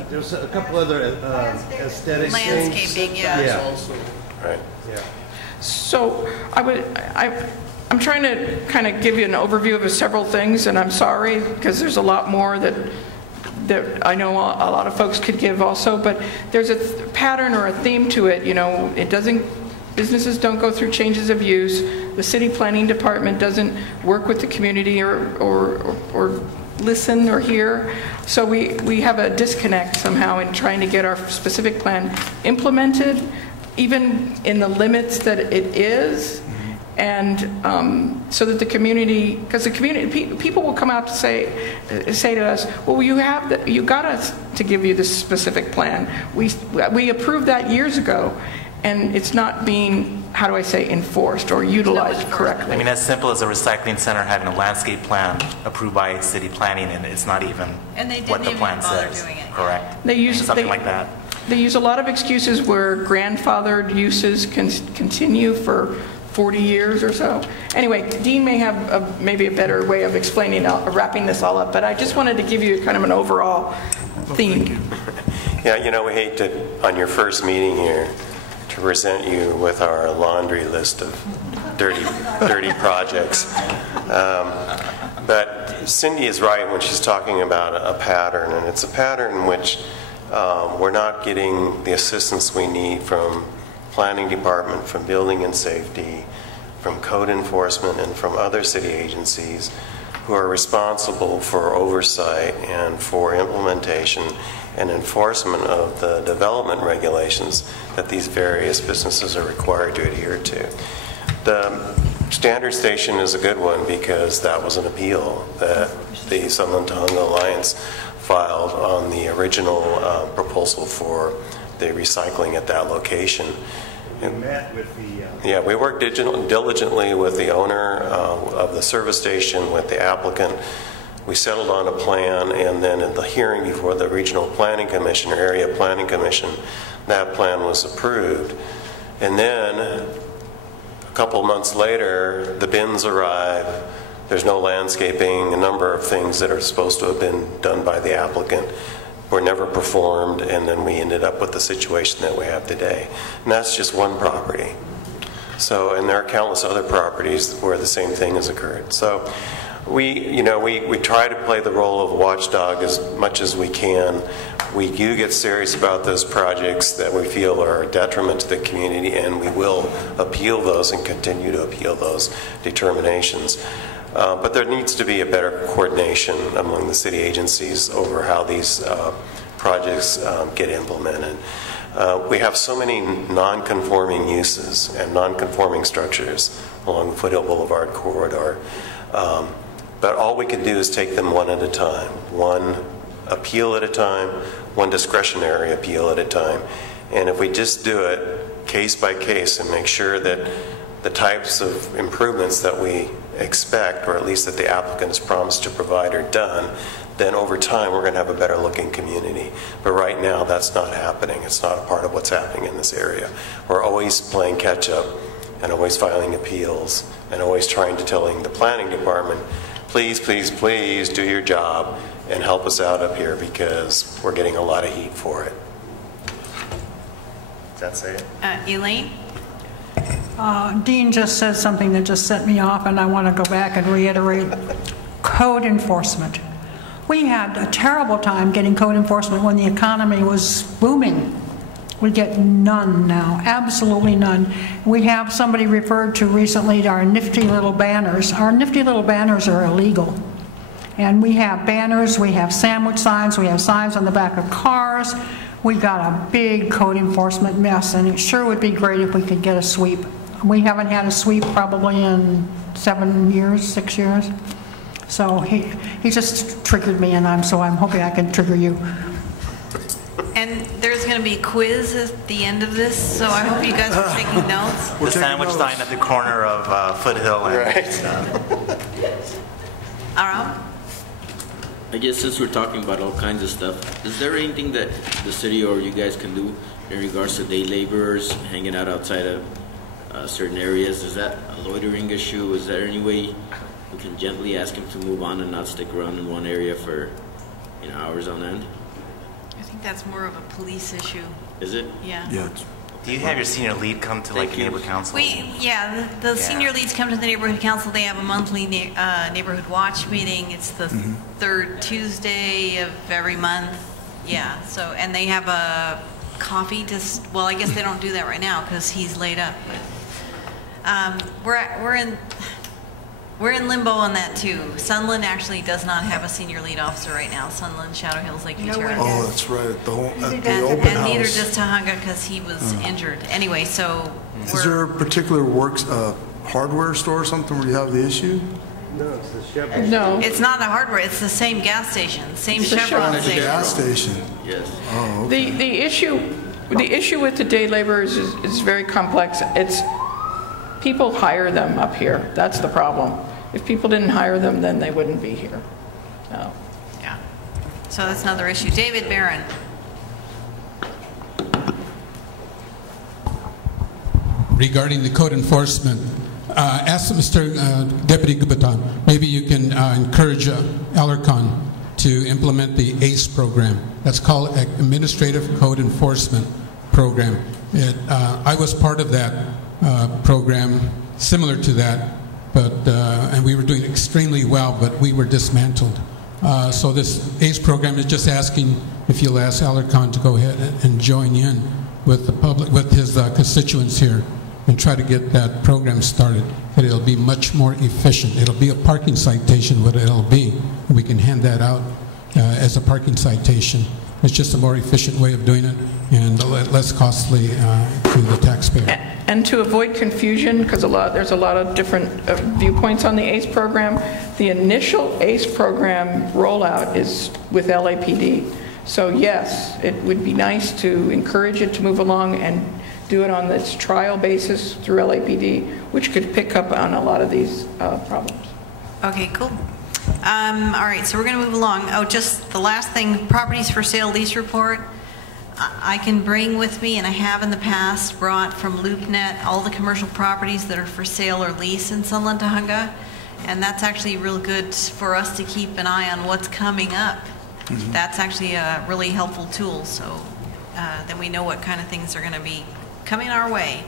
There's a couple other aesthetic landscaping, things. yeah. Right. Yeah. So I'm trying to kind of give you an overview of several things, and I'm sorry because there's a lot more that I know a lot of folks could give also, but there's a pattern or a theme to it. You know, businesses don't go through changes of use. The city planning department doesn't work with the community or listen or hear. So we have a disconnect somehow in trying to get our specific plan implemented, even in the limits that it is. And so that the community, because the community, people will come out to say to us, well, you got us to give you this specific plan. We approved that years ago, and it's not being, how do I say, enforced or utilized correctly. I mean, as simple as a recycling center having a landscape plan approved by city planning, and it's not even what the plan says. Correct. They use something like that. They use a lot of excuses where grandfathered uses can continue for 40 years or so. Anyway, Dean may have maybe a better way of explaining, wrapping this all up, but I just wanted to give you kind of an overall theme. Yeah, you know, we hate to, on your first meeting here, to present you with our laundry list of dirty projects. But Cindy is right when she's talking about a pattern, and it's a pattern in which we're not getting the assistance we need from planning department, from building and safety, from code enforcement, and from other city agencies who are responsible for oversight and for implementation and enforcement of the development regulations that these various businesses are required to adhere to. The standard station is a good one because that was an appeal that the Sunland Tujunga Alliance filed on the original proposal for the recycling at that location. We met with the... Yeah, we worked diligently with the owner of the service station, with the applicant. We settled on a plan, and then at the hearing before the Regional Planning Commission, or Area Planning Commission, that plan was approved. And then a couple months later, the bins arrive. There's no landscaping, a number of things that are supposed to have been done by the applicant or never performed, and then we ended up with the situation that we have today. And that's just one property. So, and there are countless other properties where the same thing has occurred. So we try to play the role of watchdog as much as we can. We do get serious about those projects that we feel are a detriment to the community, and we will appeal those and continue to appeal those determinations. But there needs to be a better coordination among the city agencies over how these projects get implemented. We have so many non-conforming uses and non-conforming structures along the Foothill Boulevard corridor. But all we can do is take them one at a time, one appeal at a time, one discretionary appeal at a time. And if we just do it case by case and make sure that the types of improvements that we expect, or at least that the applicant has promised to provide, are done, then over time we're going to have a better looking community. But right now that's not happening. It's not a part of what's happening in this area. We're always playing catch up and always filing appeals and always trying to telling the planning department, please, please, please do your job and help us out up here because we're getting a lot of heat for it. Does that say it? Elaine? Dean just said something that just set me off, and I want to go back and reiterate. Code enforcement. We had a terrible time getting code enforcement when the economy was booming. We get none now, absolutely none. We have somebody referred to recently to our nifty little banners. Our nifty little banners are illegal. And we have banners, we have sandwich signs, we have signs on the back of cars. We got a big code enforcement mess, and it sure would be great if we could get a sweep. We haven't had a sweep probably in 7 years, 6 years. So he just triggered me, and I'm hoping I can trigger you. And there's going to be a quiz at the end of this, so I hope you guys are taking notes. The sandwich sign at the corner of Foothill and Aram? I guess since we're talking about all kinds of stuff, is there anything that the city or you guys can do in regards to day laborers hanging out outside of certain areas? Is that a loitering issue? Is there any way we can gently ask them to move on and not stick around in one area for hours on end? I think that's more of a police issue. Is it? Yeah. Yeah. Do you have your senior lead come to like a neighborhood council? The senior leads come to the neighborhood council. They have a monthly neighborhood watch meeting. It's the third Tuesday of every month. Yeah. So, and they have a coffee. Well, I guess they don't do that right now because he's laid up. But we're in limbo on that too. Sunland actually does not have a senior lead officer right now. Sunland, Shadow Hills, Lake Ventura. Oh, that's right. At the open house. And neither does Tahunga because he was injured. Anyway, so is there a particular hardware store or something where you have the issue? No, it's the Chevron. No. It's not the hardware. It's the same gas station, same It's the Chevron It's a station. gas station. Yes. Oh, okay. The issue with the day laborers is very complex. It's people hire them up here. That's the problem. If people didn't hire them, then they wouldn't be here. No. Yeah. So that's another issue. David Barron. Regarding the code enforcement, ask Mr. Deputy Gubatan, maybe you can encourage Alarcon to implement the ACE program. That's called Administrative Code Enforcement Program. I was part of that program, similar to that, but and we were doing extremely well, but we were dismantled. So this ACE program is just asking if you'll ask Alarcon to go ahead and join in with the public, with his constituents here, and try to get that program started. That it'll be much more efficient. It'll be a parking citation, what it'll be. And we can hand that out as a parking citation. It's just a more efficient way of doing it and less costly to the taxpayer. And to avoid confusion, because there's a lot of different viewpoints on the ACE program, the initial ACE program rollout is with LAPD. So yes, it would be nice to encourage it to move along and do it on this trial basis through LAPD, which could pick up on a lot of these problems. Okay, cool. All right, so we're going to move along. Oh, just the last thing, properties for sale lease report. I can bring with me, and I have in the past brought from LoopNet all the commercial properties that are for sale or lease in Sunland, Tahunga, and that's actually real good for us to keep an eye on what's coming up. That's actually a really helpful tool, so that we know what kind of things are going to be coming our way.